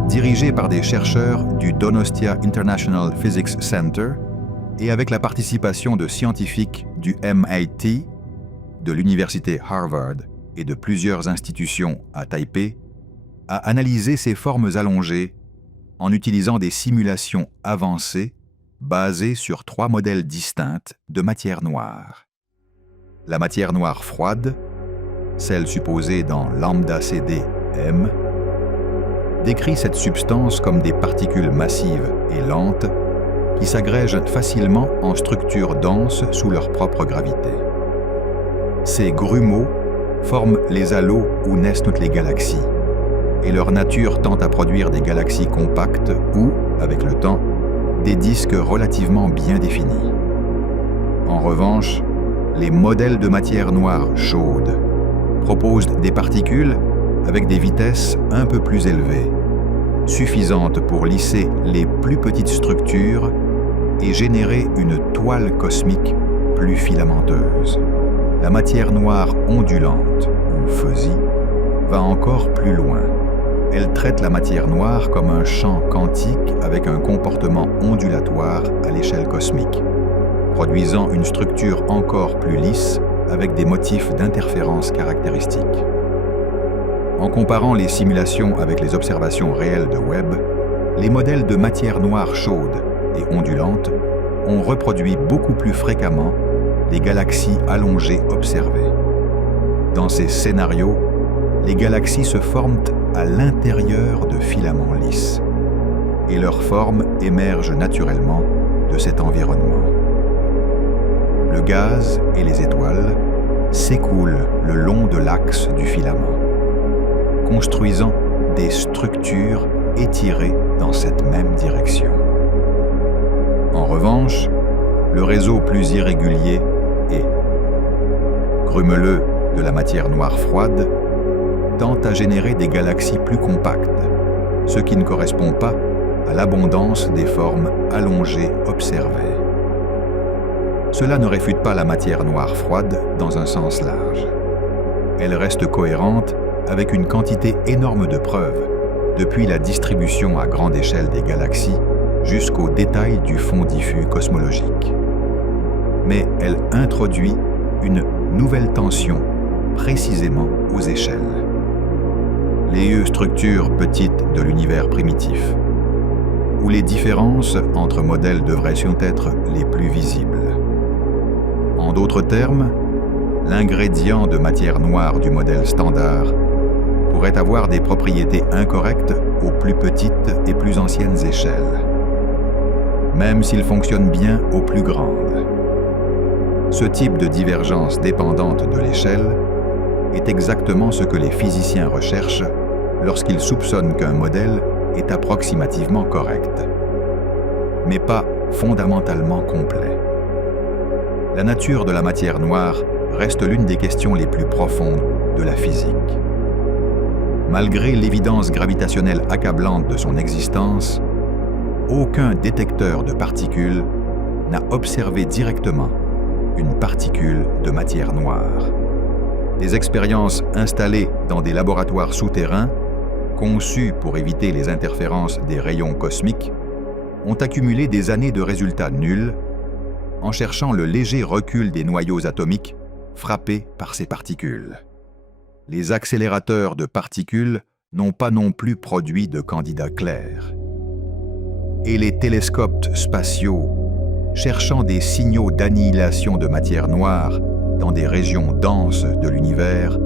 dirigée par des chercheurs du Donostia International Physics Center et avec la participation de scientifiques du MIT, de l'université Harvard et de plusieurs institutions à Taipei, a analysé ces formes allongées en utilisant des simulations avancées basées sur 3 modèles distincts de matière noire. La matière noire froide, celle supposée dans Lambda CD M, décrit cette substance comme des particules massives et lentes qui s'agrègent facilement en structures denses sous leur propre gravité. Ces grumeaux forment les halos où naissent toutes les galaxies, et leur nature tend à produire des galaxies compactes ou, avec le temps, des disques relativement bien définis. En revanche, les modèles de matière noire chaude proposent des particules avec des vitesses un peu plus élevées, suffisantes pour lisser les plus petites structures et générer une toile cosmique plus filamenteuse. La matière noire ondulante, ou fuzzy, va encore plus loin. Elle traite la matière noire comme un champ quantique avec un comportement ondulatoire à l'échelle cosmique, produisant une structure encore plus lisse avec des motifs d'interférence caractéristiques. En comparant les simulations avec les observations réelles de Webb, les modèles de matière noire chaude et ondulante ont reproduit beaucoup plus fréquemment des galaxies allongées observées. Dans ces scénarios, les galaxies se forment à l'intérieur de filaments lisses, et leur forme émerge naturellement de cet environnement. Le gaz et les étoiles s'écoulent le long de l'axe du filament, construisant des structures étirées dans cette même direction. En revanche, le réseau plus irrégulier et grumeleux de la matière noire froide tend à générer des galaxies plus compactes, ce qui ne correspond pas à l'abondance des formes allongées observées. Cela ne réfute pas la matière noire froide dans un sens large. Elle reste cohérente avec une quantité énorme de preuves, depuis la distribution à grande échelle des galaxies jusqu'aux détails du fond diffus cosmologique. Mais elle introduit une nouvelle tension, précisément aux échelles. Les structures petites de l'univers primitif, où les différences entre modèles devraient être les plus visibles. En d'autres termes, l'ingrédient de matière noire du modèle standard pourrait avoir des propriétés incorrectes aux plus petites et plus anciennes échelles, même s'il fonctionne bien aux plus grandes. Ce type de divergence dépendante de l'échelle est exactement ce que les physiciens recherchent lorsqu'ils soupçonnent qu'un modèle est approximativement correct, mais pas fondamentalement complet. La nature de la matière noire reste l'une des questions les plus profondes de la physique. Malgré l'évidence gravitationnelle accablante de son existence, aucun détecteur de particules n'a observé directement une particule de matière noire. Des expériences installées dans des laboratoires souterrains, conçus pour éviter les interférences des rayons cosmiques, ont accumulé des années de résultats nuls en cherchant le léger recul des noyaux atomiques frappés par ces particules. Les accélérateurs de particules n'ont pas non plus produit de candidats clairs. Et les télescopes spatiaux, cherchant des signaux d'annihilation de matière noire dans des régions denses de l'univers,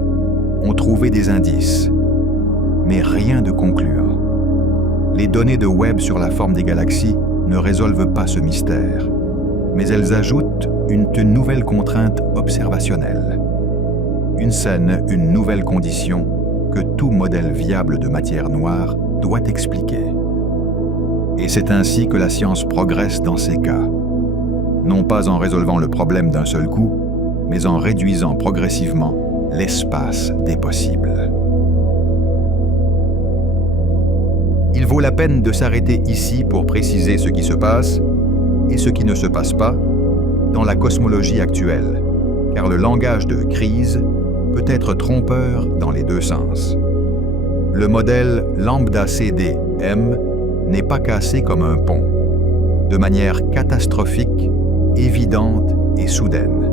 ont trouvé des indices, mais rien de concluant. Les données de Webb sur la forme des galaxies ne résolvent pas ce mystère, mais elles ajoutent une nouvelle contrainte observationnelle. Une nouvelle condition que tout modèle viable de matière noire doit expliquer. Et c'est ainsi que la science progresse dans ces cas, non pas en résolvant le problème d'un seul coup, mais en réduisant progressivement l'espace des possibles. Il vaut la peine de s'arrêter ici pour préciser ce qui se passe et ce qui ne se passe pas dans la cosmologie actuelle, car le langage de crise peut être trompeur dans les deux sens. Le modèle lambda CD-M n'est pas cassé comme un pont, de manière catastrophique, évidente et soudaine.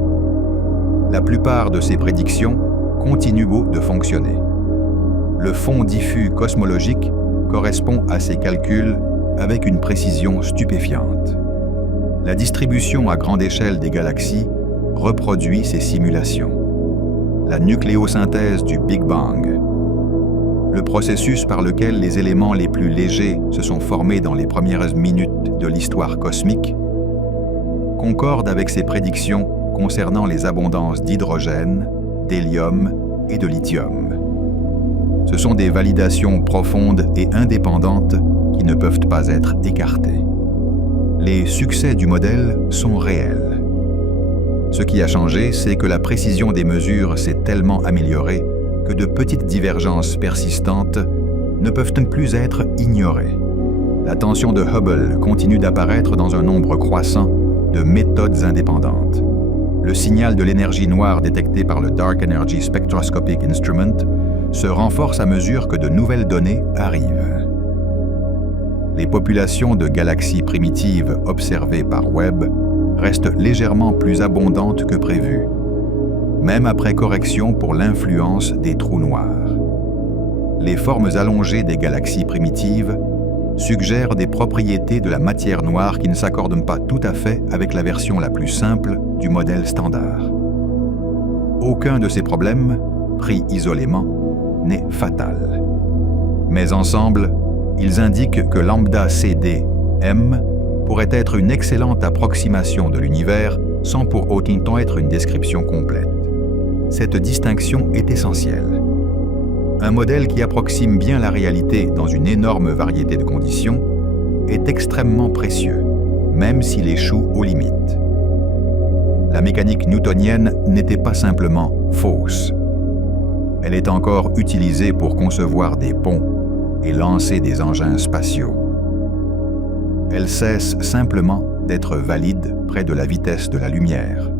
La plupart de ces prédictions continuent de fonctionner. Le fond diffus cosmologique correspond à ces calculs avec une précision stupéfiante. La distribution à grande échelle des galaxies reproduit ces simulations. La nucléosynthèse du Big Bang, le processus par lequel les éléments les plus légers se sont formés dans les premières minutes de l'histoire cosmique, concorde avec ces prédictions concernant les abondances d'hydrogène, d'hélium et de lithium. Ce sont des validations profondes et indépendantes qui ne peuvent pas être écartées. Les succès du modèle sont réels. Ce qui a changé, c'est que la précision des mesures s'est tellement améliorée que de petites divergences persistantes ne peuvent plus être ignorées. La tension de Hubble continue d'apparaître dans un nombre croissant de méthodes indépendantes. Le signal de l'énergie noire détecté par le Dark Energy Spectroscopic Instrument se renforce à mesure que de nouvelles données arrivent. Les populations de galaxies primitives observées par Webb restent légèrement plus abondantes que prévu, même après correction pour l'influence des trous noirs. Les formes allongées des galaxies primitives suggèrent des propriétés de la matière noire qui ne s'accordent pas tout à fait avec la version la plus simple du modèle standard. Aucun de ces problèmes, pris isolément, n'est fatal. Mais ensemble, ils indiquent que lambda CD-M pourrait être une excellente approximation de l'univers sans pour autant être une description complète. Cette distinction est essentielle. Un modèle qui approxime bien la réalité dans une énorme variété de conditions est extrêmement précieux, même s'il échoue aux limites. La mécanique newtonienne n'était pas simplement fausse. Elle est encore utilisée pour concevoir des ponts et lancer des engins spatiaux. Elle cesse simplement d'être valide près de la vitesse de la lumière,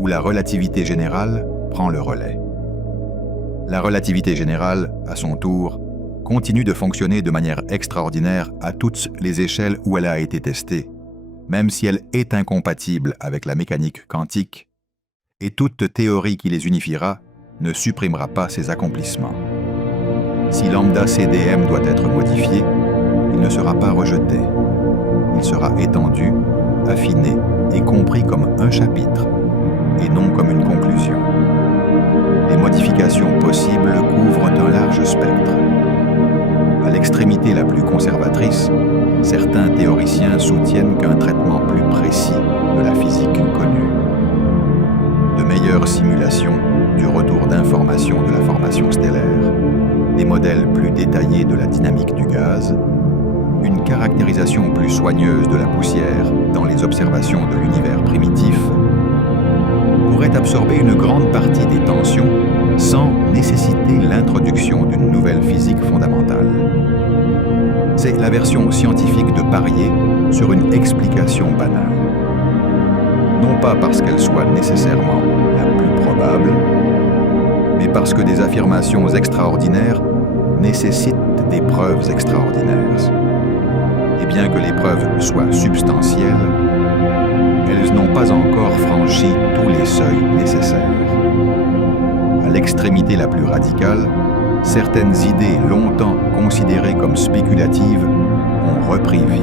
où la relativité générale prend le relais. La relativité générale, à son tour, continue de fonctionner de manière extraordinaire à toutes les échelles où elle a été testée, même si elle est incompatible avec la mécanique quantique, et toute théorie qui les unifiera ne supprimera pas ces accomplissements. Si lambda CDM doit être modifié, il ne sera pas rejeté. Il sera étendu, affiné et compris comme un chapitre, et non comme une conclusion. Les modifications possibles couvrent un large spectre. À l'extrémité la plus conservatrice, certains théoriciens soutiennent qu'un traitement plus précis de la physique connue, de meilleures simulations du retour d'informations de la formation stellaire, des modèles plus détaillés de la dynamique du gaz, une caractérisation plus soigneuse de la poussière dans les observations de l'univers primitif, pourrait absorber une grande partie des tensions sans nécessiter l'introduction d'une nouvelle physique fondamentale. C'est la version scientifique de parier sur une explication banale. Non pas parce qu'elle soit nécessairement la plus probable, mais parce que des affirmations extraordinaires nécessitent des preuves extraordinaires. Et bien que les preuves soient substantielles, elles n'ont pas encore franchi tous les seuils nécessaires. À l'extrémité la plus radicale, certaines idées longtemps considérées comme spéculatives ont repris vie.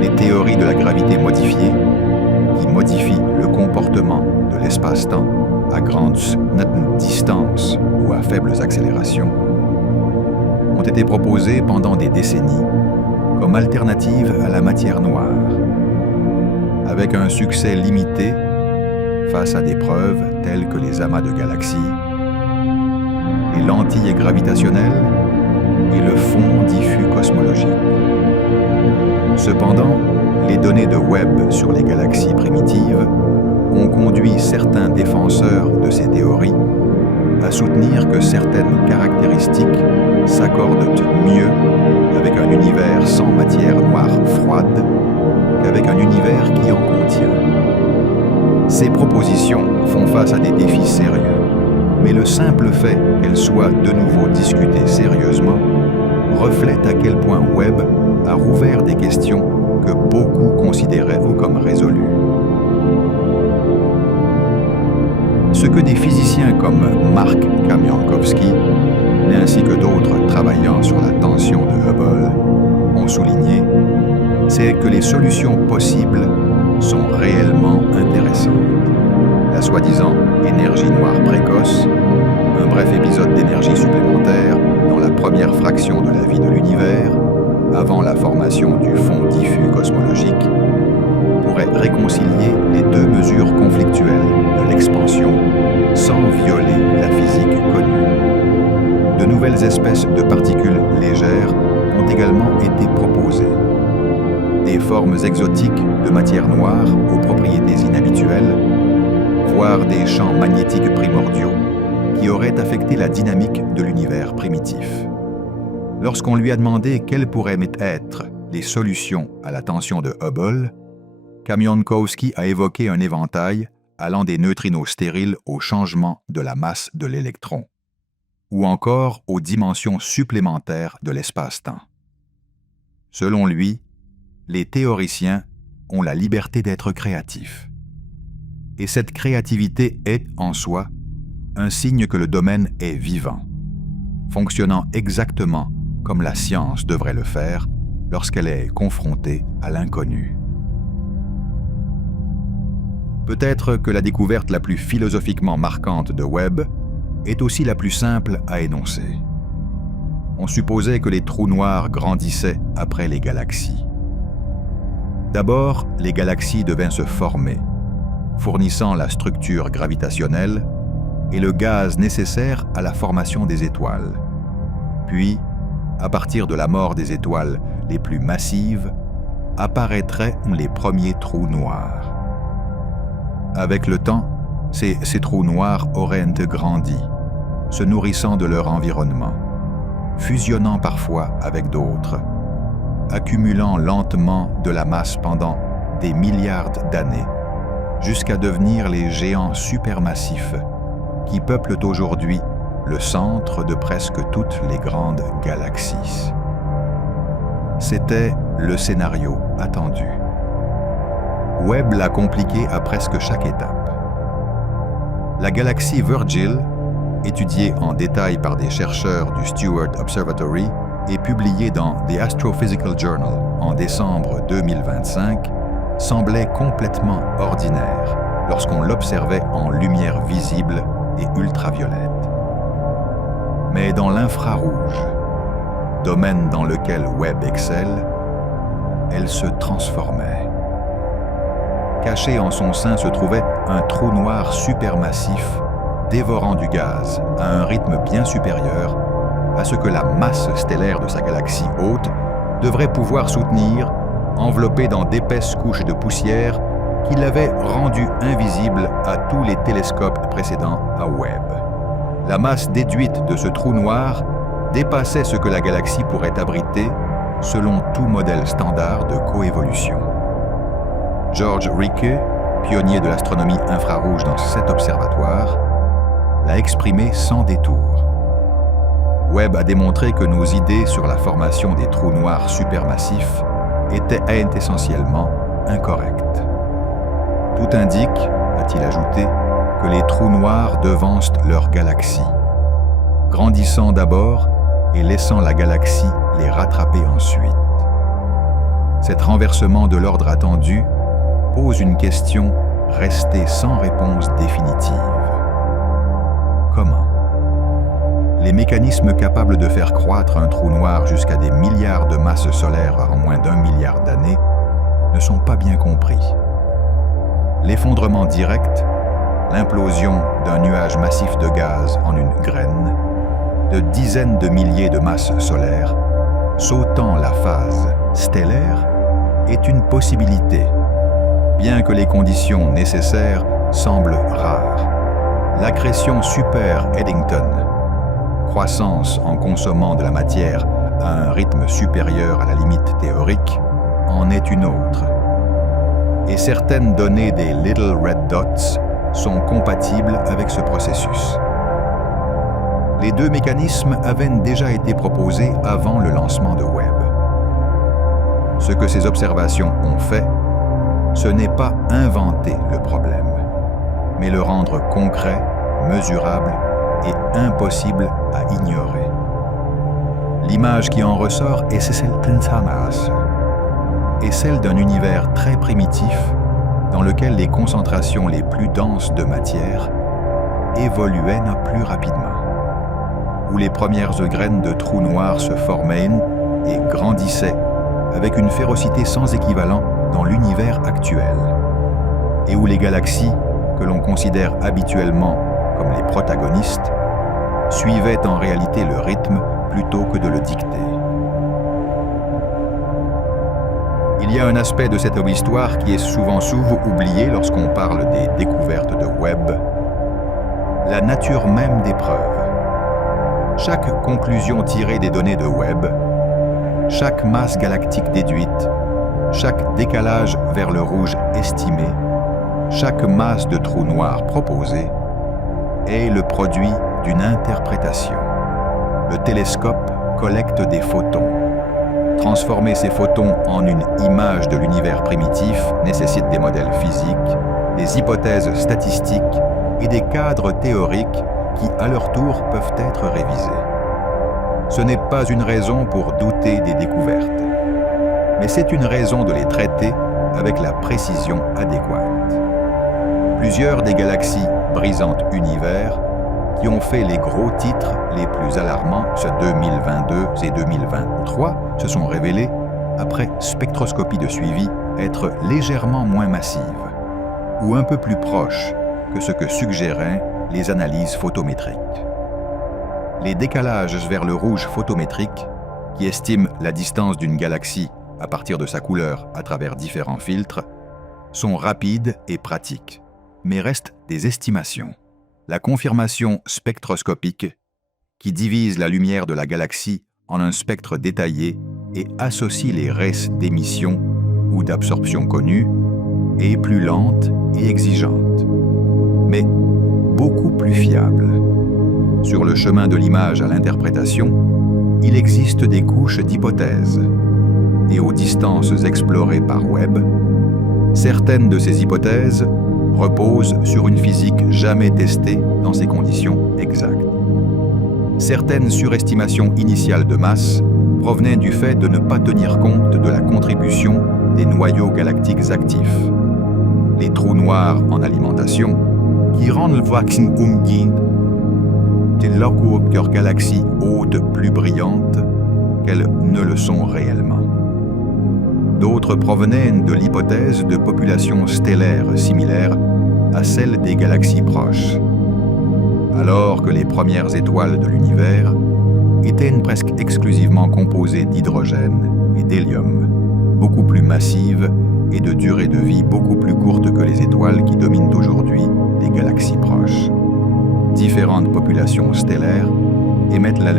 Les théories de la gravité modifiée, qui modifient le comportement de l'espace-temps à grande distance ou à faibles accélérations, ont été proposées pendant des décennies comme alternative à la matière noire, avec un succès limité face à des preuves telles que les amas de galaxies, les lentilles gravitationnelles et le fond diffus cosmologique. Cependant, les données de Webb sur les galaxies primitives ont conduit certains défenseurs de ces théories à soutenir que certaines caractéristiques s'accordent mieux avec un univers sans matière noire froide qu'avec un univers qui en contient. Ces propositions font face à des défis sérieux, mais le simple fait qu'elles soient de nouveau discutées sérieusement reflète à quel point Webb a rouvert des questions que beaucoup considéraient comme résolues. Ce que des physiciens comme Mark Kamiankowski, ainsi que d'autres travaillant sur la tension de Hubble, ont souligné, c'est que les solutions possibles sont réellement intéressantes. La soi-disant énergie noire précoce, un bref épisode d'énergie supplémentaire dans la première fraction de la vie de l'univers, avant la formation du fond diffus cosmologique, pourrait réconcilier les deux mesures conflictuelles de l'expansion sans violer la physique connue. De nouvelles espèces de particules légères ont également été proposées. Des formes exotiques de matière noire aux propriétés inhabituelles, voire des champs magnétiques primordiaux qui auraient affecté la dynamique de l'univers primitif. Lorsqu'on lui a demandé quelles pourraient être les solutions à la tension de Hubble, Kamiankowski a évoqué un éventail allant des neutrinos stériles au changement de la masse de l'électron, ou encore aux dimensions supplémentaires de l'espace-temps. Selon lui, les théoriciens ont la liberté d'être créatifs. Et cette créativité est, en soi, un signe que le domaine est vivant, fonctionnant exactement comme la science devrait le faire lorsqu'elle est confrontée à l'inconnu. Peut-être que la découverte la plus philosophiquement marquante de Webb est aussi la plus simple à énoncer. On supposait que les trous noirs grandissaient après les galaxies. D'abord, les galaxies devaient se former, fournissant la structure gravitationnelle et le gaz nécessaire à la formation des étoiles. Puis, à partir de la mort des étoiles les plus massives, apparaîtraient les premiers trous noirs. Avec le temps, ces trous noirs auraient grandi, se nourrissant de leur environnement, fusionnant parfois avec d'autres, accumulant lentement de la masse pendant des milliards d'années, jusqu'à devenir les géants supermassifs qui peuplent aujourd'hui le centre de presque toutes les grandes galaxies. C'était le scénario attendu. Webb l'a compliqué à presque chaque étape. La galaxie Virgil, étudiée en détail par des chercheurs du Stewart Observatory et publiée dans The Astrophysical Journal en décembre 2025, semblait complètement ordinaire lorsqu'on l'observait en lumière visible et ultraviolette. Mais dans l'infrarouge, domaine dans lequel Webb excelle, elle se transformait. Caché en son sein se trouvait un trou noir supermassif, dévorant du gaz à un rythme bien supérieur à ce que la masse stellaire de sa galaxie haute devrait pouvoir soutenir, enveloppé dans d'épaisses couches de poussière qui l'avaient rendu invisible à tous les télescopes précédents à Webb. La masse déduite de ce trou noir dépassait ce que la galaxie pourrait abriter selon tout modèle standard de coévolution. George Ricke, pionnier de l'astronomie infrarouge dans cet observatoire, l'a exprimé sans détour. Webb a démontré que nos idées sur la formation des trous noirs supermassifs étaient essentiellement incorrectes. Tout indique, a-t-il ajouté, que les trous noirs devancent leur galaxie, grandissant d'abord et laissant la galaxie les rattraper ensuite. Cet renversement de l'ordre attendu pose une question restée sans réponse définitive. Comment? Les mécanismes capables de faire croître un trou noir jusqu'à des milliards de masses solaires en moins d'1 milliard d'années ne sont pas bien compris. L'effondrement direct, l'implosion d'un nuage massif de gaz en une graine, de dizaines de milliers de masses solaires, sautant la phase stellaire, est une possibilité, bien que les conditions nécessaires semblent rares. L'accrétion super Eddington, croissance en consommant de la matière à un rythme supérieur à la limite théorique, en est une autre. et certaines données des Little Red Dots sont compatibles avec ce processus. Les deux mécanismes avaient déjà été proposés avant le lancement de Webb. Ce que ces observations ont fait, ce n'est pas inventer le problème, mais le rendre concret, mesurable et impossible à ignorer. L'image qui en ressort est celle d'un univers très primitif dans lequel les concentrations les plus denses de matière évoluaient plus rapidement, où les premières graines de trous noirs se formaient et grandissaient avec une férocité sans équivalent dans l'univers actuel, et où les galaxies, que l'on considère habituellement comme les protagonistes, suivaient en réalité le rythme plutôt que de le dicter. Il y a un aspect de cette histoire qui est souvent oublié lorsqu'on parle des découvertes de Webb, la nature même des preuves. Chaque conclusion tirée des données de Webb, chaque masse galactique déduite, chaque décalage vers le rouge estimé, chaque masse de trous noirs proposée, est le produit d'une interprétation. Le télescope collecte des photons. Transformer ces photons en une image de l'univers primitif nécessite des modèles physiques, des hypothèses statistiques et des cadres théoriques qui, à leur tour, peuvent être révisés. Ce n'est pas une raison pour douter des découvertes, mais c'est une raison de les traiter avec la précision adéquate. Plusieurs des galaxies brisantes univers qui ont fait les gros titres les plus alarmants ce 2022 et 2023 se sont révélés, après spectroscopie de suivi, être légèrement moins massives ou un peu plus proches que ce que suggéraient les analyses photométriques. Les décalages vers le rouge photométrique, qui estiment la distance d'une galaxie à partir de sa couleur à travers différents filtres, sont rapides et pratiques, mais restent des estimations. La confirmation spectroscopique, qui divise la lumière de la galaxie en un spectre détaillé et associe les rays d'émission ou d'absorption connus, est plus lente et exigeante, mais beaucoup plus fiable. Sur le chemin de l'image à l'interprétation, il existe des couches d'hypothèses, et aux distances explorées par Webb, certaines de ces hypothèses reposent sur une physique jamais testée dans ces conditions exactes. Certaines surestimations initiales de masse provenaient du fait de ne pas tenir compte de la contribution des noyaux galactiques actifs, les trous noirs en alimentation, qui rendent le vaccin leurs galaxies hautes plus brillantes qu'elles ne le sont réellement. D'autres provenaient de l'hypothèse de populations stellaires similaires à celles des galaxies proches, alors que les premières étoiles de l'univers étaient presque exclusivement composées d'hydrogène et d'hélium, beaucoup plus massives et de durée de vie beaucoup plus courte que les étoiles qui dominent aujourd'hui les galaxies proches. Différentes populations stellaires émettent la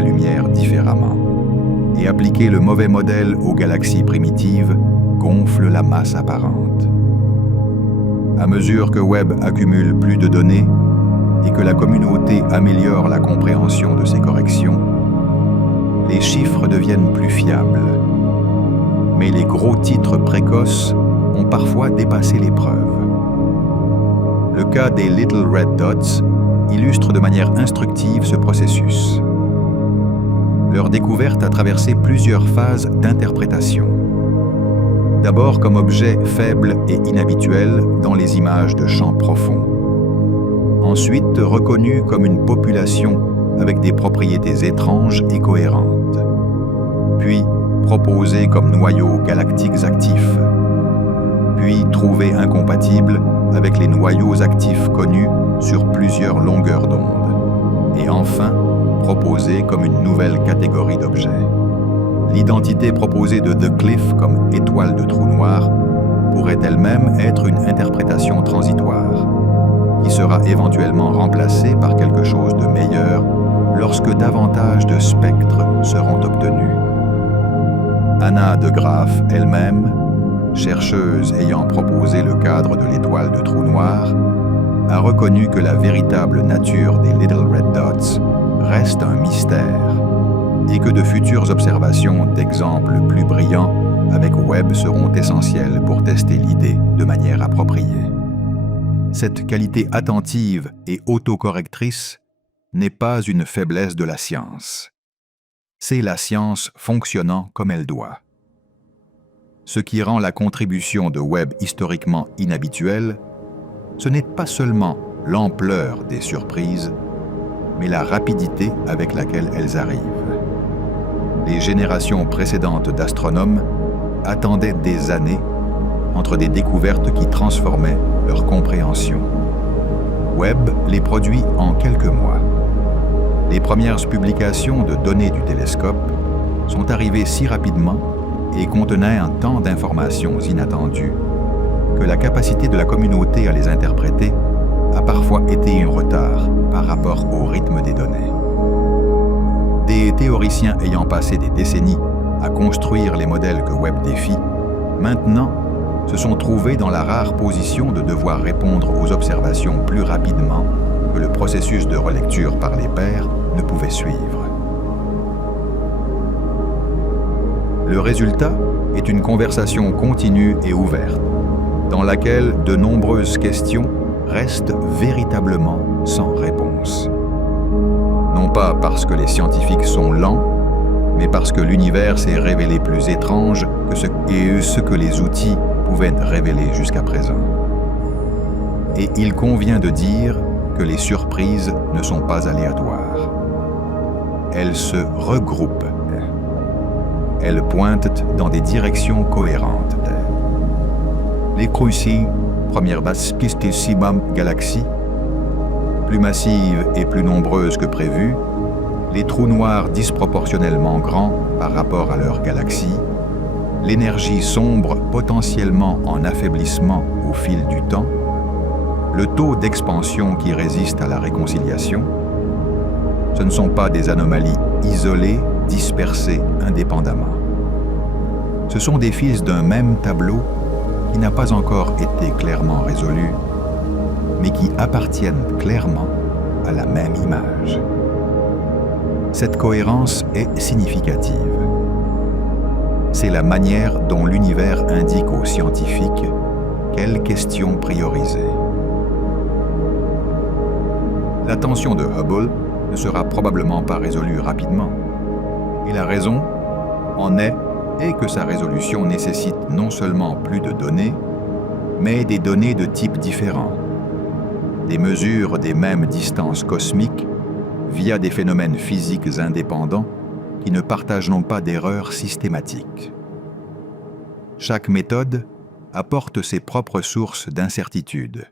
lumière différemment, et appliquer le mauvais modèle aux galaxies primitives gonfle la masse apparente. À mesure que Webb accumule plus de données et que la communauté améliore la compréhension de ces corrections, les chiffres deviennent plus fiables. Mais les gros titres précoces ont parfois dépassé les preuves. Le cas des Little Red Dots illustre de manière instructive ce processus. Leur découverte a traversé plusieurs phases d'interprétation. D'abord comme objet faible et inhabituel dans les images de champs profonds. Ensuite reconnu comme une population avec des propriétés étranges et cohérentes. Puis proposé comme noyaux galactiques actifs. Puis trouvé incompatible avec les noyaux actifs connus sur plusieurs longueurs d'onde. Et enfin, proposé comme une nouvelle catégorie d'objets. L'identité proposée de The Cliff comme étoile de trou noir pourrait elle-même être une interprétation transitoire, qui sera éventuellement remplacée par quelque chose de meilleur lorsque davantage de spectres seront obtenus. Anna de Graaf elle-même chercheuse ayant proposé le cadre de l'étoile de trou noir, a reconnu que la véritable nature des Little Red Dots reste un mystère et que de futures observations d'exemples plus brillants avec Webb seront essentielles pour tester l'idée de manière appropriée. Cette qualité attentive et autocorrectrice n'est pas une faiblesse de la science. C'est la science fonctionnant comme elle doit. Ce qui rend la contribution de Webb historiquement inhabituelle, ce n'est pas seulement l'ampleur des surprises, mais la rapidité avec laquelle elles arrivent. Les générations précédentes d'astronomes attendaient des années entre des découvertes qui transformaient leur compréhension. Webb les produit en quelques mois. Les premières publications de données du télescope sont arrivées si rapidement et contenaient un tant d'informations inattendues que la capacité de la communauté à les interpréter a parfois été en retard par rapport au rythme des données. Des théoriciens ayant passé des décennies à construire les modèles que Webb défie, maintenant se sont trouvés dans la rare position de devoir répondre aux observations plus rapidement que le processus de relecture par les pairs ne pouvait suivre. Le résultat est une conversation continue et ouverte, dans laquelle de nombreuses questions restent véritablement sans réponse. Non pas parce que les scientifiques sont lents, mais parce que l'univers s'est révélé plus étrange que ce que les outils pouvaient révéler jusqu'à présent. Et il convient de dire que les surprises ne sont pas aléatoires. Elles se regroupent. Elles pointent dans des directions cohérentes. Les Cruci, première vastissime galaxie, plus massives et plus nombreuses que prévu, les trous noirs disproportionnellement grands par rapport à leur galaxie, l'énergie sombre potentiellement en affaiblissement au fil du temps, le taux d'expansion qui résiste à la réconciliation, ce ne sont pas des anomalies isolées, dispersées indépendamment. Ce sont des fils d'un même tableau qui n'a pas encore été clairement résolu, mais qui appartiennent clairement à la même image. Cette cohérence est significative. C'est la manière dont l'univers indique aux scientifiques quelles questions prioriser. L'attention de Hubble ne sera probablement pas résolue rapidement. Et la raison en est que sa résolution nécessite non seulement plus de données, mais des données de types différents. Des mesures des mêmes distances cosmiques via des phénomènes physiques indépendants qui ne partageront pas d'erreurs systématiques. Chaque méthode apporte ses propres sources d'incertitude,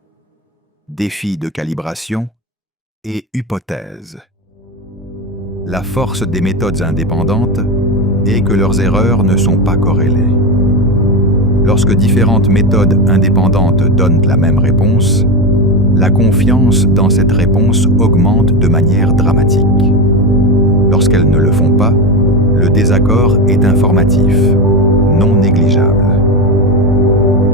défis de calibration et hypothèses. La force des méthodes indépendantes est que leurs erreurs ne sont pas corrélées. Lorsque différentes méthodes indépendantes donnent la même réponse, la confiance dans cette réponse augmente de manière dramatique. Lorsqu'elles ne le font pas, le désaccord est informatif, non négligeable.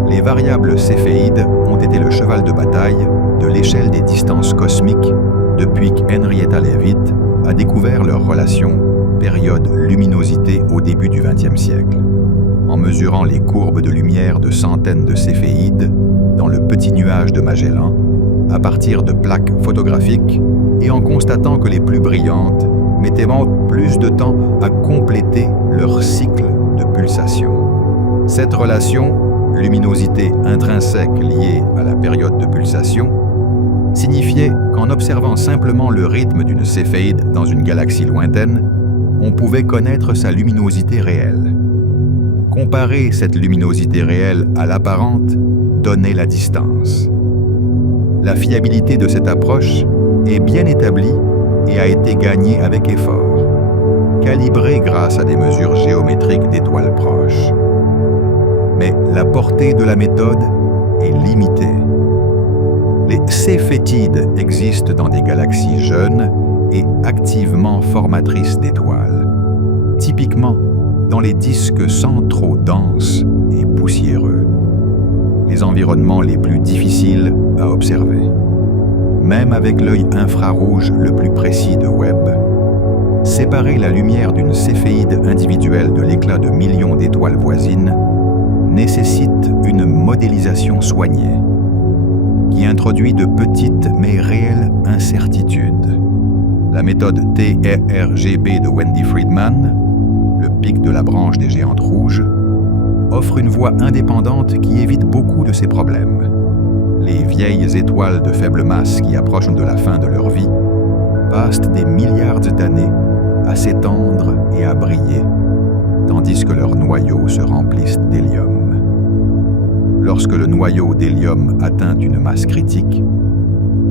Les variables céphéides ont été le cheval de bataille de l'échelle des distances cosmiques depuis qu'Henrietta Leavitt a découvert leur relation période-luminosité au début du XXe siècle, en mesurant les courbes de lumière de centaines de céphéides dans le petit nuage de Magellan à partir de plaques photographiques et en constatant que les plus brillantes mettaient plus de temps à compléter leur cycle de pulsation. Cette relation, luminosité intrinsèque liée à la période de pulsation, signifiait qu'en observant simplement le rythme d'une céphéide dans une galaxie lointaine, on pouvait connaître sa luminosité réelle. Comparer cette luminosité réelle à l'apparente donnait la distance. La fiabilité de cette approche est bien établie et a été gagnée avec effort, calibrée grâce à des mesures géométriques d'étoiles proches. Mais la portée de la méthode est limitée. Les céphétides existent dans des galaxies jeunes et activement formatrices d'étoiles, typiquement dans les disques centraux denses et poussiéreux, les environnements les plus difficiles à observer. Même avec l'œil infrarouge le plus précis de Webb, séparer la lumière d'une céphéide individuelle de l'éclat de millions d'étoiles voisines nécessite une modélisation soignée, qui introduit de petites mais réelles incertitudes. La méthode TRGB de Wendy Friedman, le pic de la branche des géantes rouges, offre une voie indépendante qui évite beaucoup de ces problèmes. Les vieilles étoiles de faible masse qui approchent de la fin de leur vie passent des milliards d'années à s'étendre et à briller, tandis que leurs noyaux se remplissent d'hélium. Lorsque le noyau d'hélium atteint une masse critique,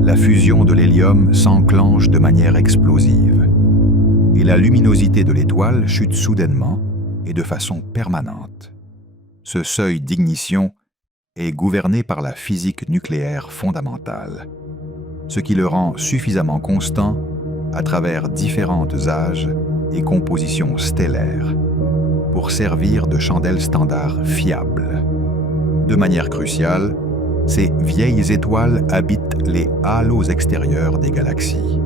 la fusion de l'hélium s'enclenche de manière explosive et la luminosité de l'étoile chute soudainement et de façon permanente. Ce seuil d'ignition est gouverné par la physique nucléaire fondamentale, ce qui le rend suffisamment constant à travers différents âges et compositions stellaires pour servir de chandelle standard fiable. De manière cruciale, ces vieilles étoiles habitent les halos extérieurs des galaxies,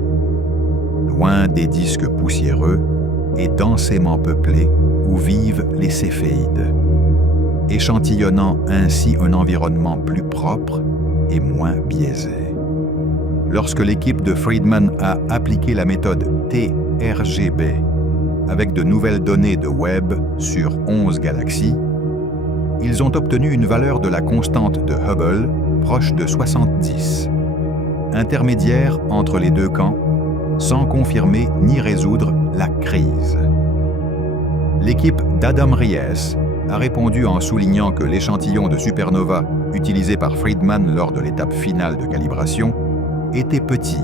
loin des disques poussiéreux et densément peuplés où vivent les céphéides, échantillonnant ainsi un environnement plus propre et moins biaisé. Lorsque l'équipe de Friedman a appliqué la méthode TRGB avec de nouvelles données de Webb sur 11 galaxies, ils ont obtenu une valeur de la constante de Hubble proche de 70, intermédiaire entre les deux camps, sans confirmer ni résoudre la crise. L'équipe d'Adam Ries a répondu en soulignant que l'échantillon de supernova utilisé par Friedman lors de l'étape finale de calibration était petit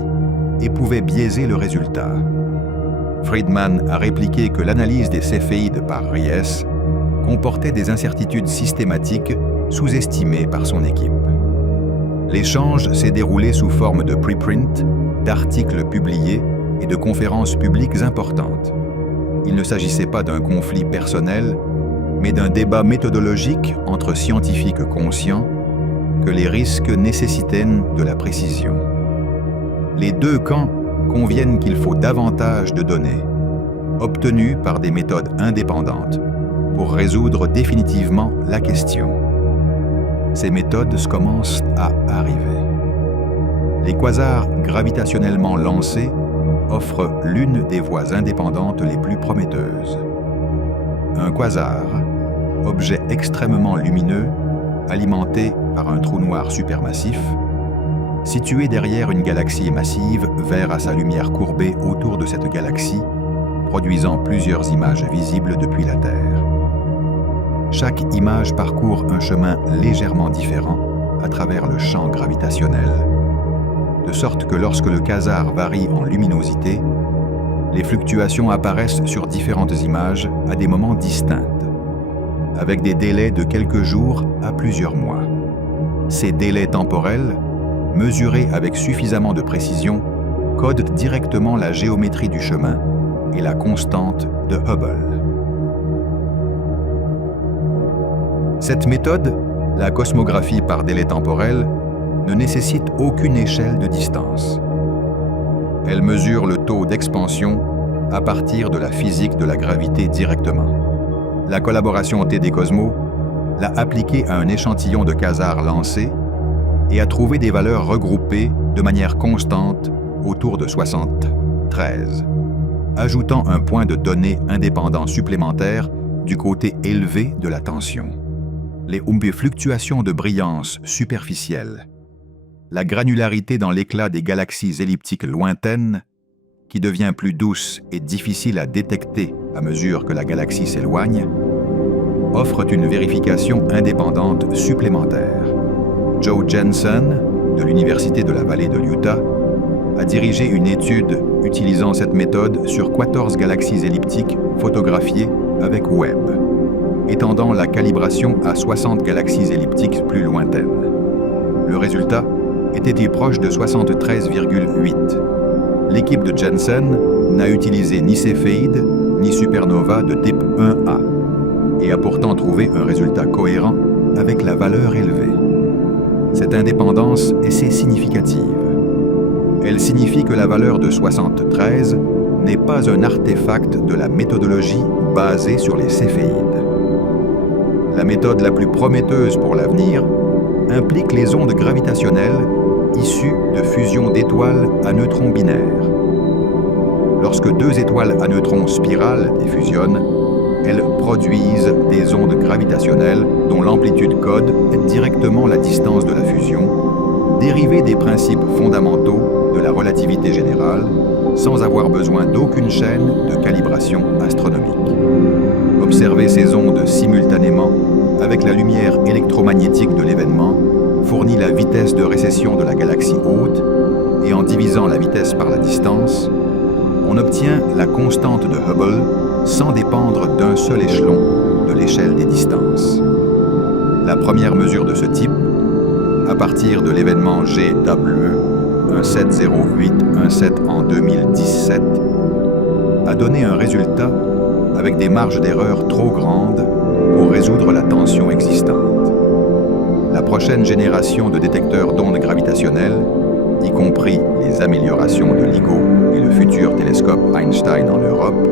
et pouvait biaiser le résultat. Friedman a répliqué que l'analyse des céphéides par Ries comportait des incertitudes systématiques sous-estimées par son équipe. L'échange s'est déroulé sous forme de preprint, d'articles publiés et de conférences publiques importantes. Il ne s'agissait pas d'un conflit personnel, mais d'un débat méthodologique entre scientifiques conscients que les risques nécessitaient de la précision. Les deux camps conviennent qu'il faut davantage de données, obtenues par des méthodes indépendantes, pour résoudre définitivement la question. Ces méthodes commencent à arriver. Les quasars gravitationnellement lancés offrent l'une des voies indépendantes les plus prometteuses. Un quasar, objet extrêmement lumineux, alimenté par un trou noir supermassif, situé derrière une galaxie massive, vert à sa lumière courbée autour de cette galaxie, produisant plusieurs images visibles depuis la Terre. Chaque image parcourt un chemin légèrement différent à travers le champ gravitationnel, de sorte que lorsque le quasar varie en luminosité, les fluctuations apparaissent sur différentes images à des moments distincts, avec des délais de quelques jours à plusieurs mois. Ces délais temporels, mesurés avec suffisamment de précision, codent directement la géométrie du chemin et la constante de Hubble. Cette méthode, la cosmographie par délai temporel, ne nécessite aucune échelle de distance. Elle mesure le taux d'expansion à partir de la physique de la gravité directement. La collaboration TD Cosmo l'a appliquée à un échantillon de quasars lancé et a trouvé des valeurs regroupées de manière constante autour de 73, ajoutant un point de données indépendant supplémentaire du côté élevé de la tension. Les fluctuations de brillance superficielle, la granularité dans l'éclat des galaxies elliptiques lointaines, qui devient plus douce et difficile à détecter à mesure que la galaxie s'éloigne, offrent une vérification indépendante supplémentaire. Joe Jensen, de l'Université de la Vallée de l'Utah, a dirigé une étude utilisant cette méthode sur 14 galaxies elliptiques photographiées avec Webb, étendant la calibration à 60 galaxies elliptiques plus lointaines. Le résultat était proche de 73,8. L'équipe de Jensen n'a utilisé ni céphéide ni supernova de type 1A. et a pourtant trouvé un résultat cohérent avec la valeur élevée. Cette indépendance est si significative. Elle signifie que la valeur de 73 n'est pas un artefact de la méthodologie basée sur les céphéides. La méthode la plus prometteuse pour l'avenir implique les ondes gravitationnelles issues de fusion d'étoiles à neutrons binaires. Lorsque deux étoiles à neutrons spirales diffusionnent, elles produisent des ondes gravitationnelles dont l'amplitude code est directement la distance de la fusion, dérivée des principes fondamentaux de la relativité générale, sans avoir besoin d'aucune chaîne de calibration astronomique. Observer ces ondes simultanément avec la lumière électromagnétique de l'événement fournit la vitesse de récession de la galaxie haute, et en divisant la vitesse par la distance, on obtient la constante de Hubble sans dépendre d'un seul échelon de l'échelle des distances. La première mesure de ce type, à partir de l'événement GWE 170817 en 2017, a donné un résultat avec des marges d'erreur trop grandes pour résoudre la tension existante. La prochaine génération de détecteurs d'ondes gravitationnelles, y compris les améliorations de LIGO et le futur télescope Einstein en Europe,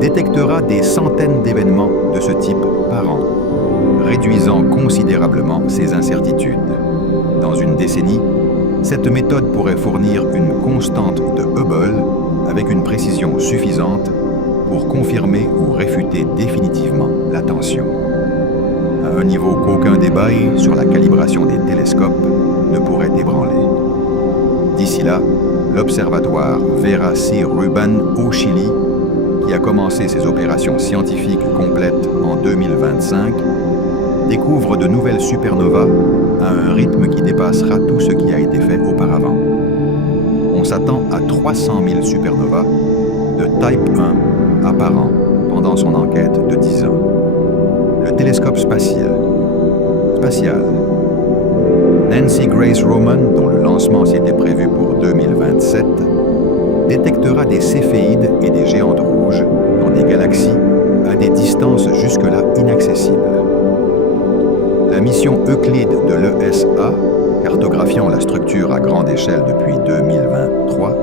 détectera des centaines d'événements de ce type par an, réduisant considérablement ces incertitudes. Dans une décennie, cette méthode pourrait fournir une constante de Hubble avec une précision suffisante pour confirmer ou réfuter définitivement la tension, à un niveau qu'aucun débat sur la calibration des télescopes ne pourrait ébranler. D'ici là, l'observatoire Vera C. Rubin au Chili, qui a commencé ses opérations scientifiques complètes en 2025, découvre de nouvelles supernovas à un rythme qui dépassera tout ce qui a été fait auparavant. On s'attend à 300 000 supernovas de Type 1 apparents pendant son enquête de 10 ans. Le télescope spatial. Nancy Grace Roman, dont le lancement s'était prévu pour 2027, détectera des céphéides et des géantes rouges dans des galaxies à des distances jusque-là inaccessibles. La mission Euclide de l'ESA, cartographiant la structure à grande échelle depuis 2023,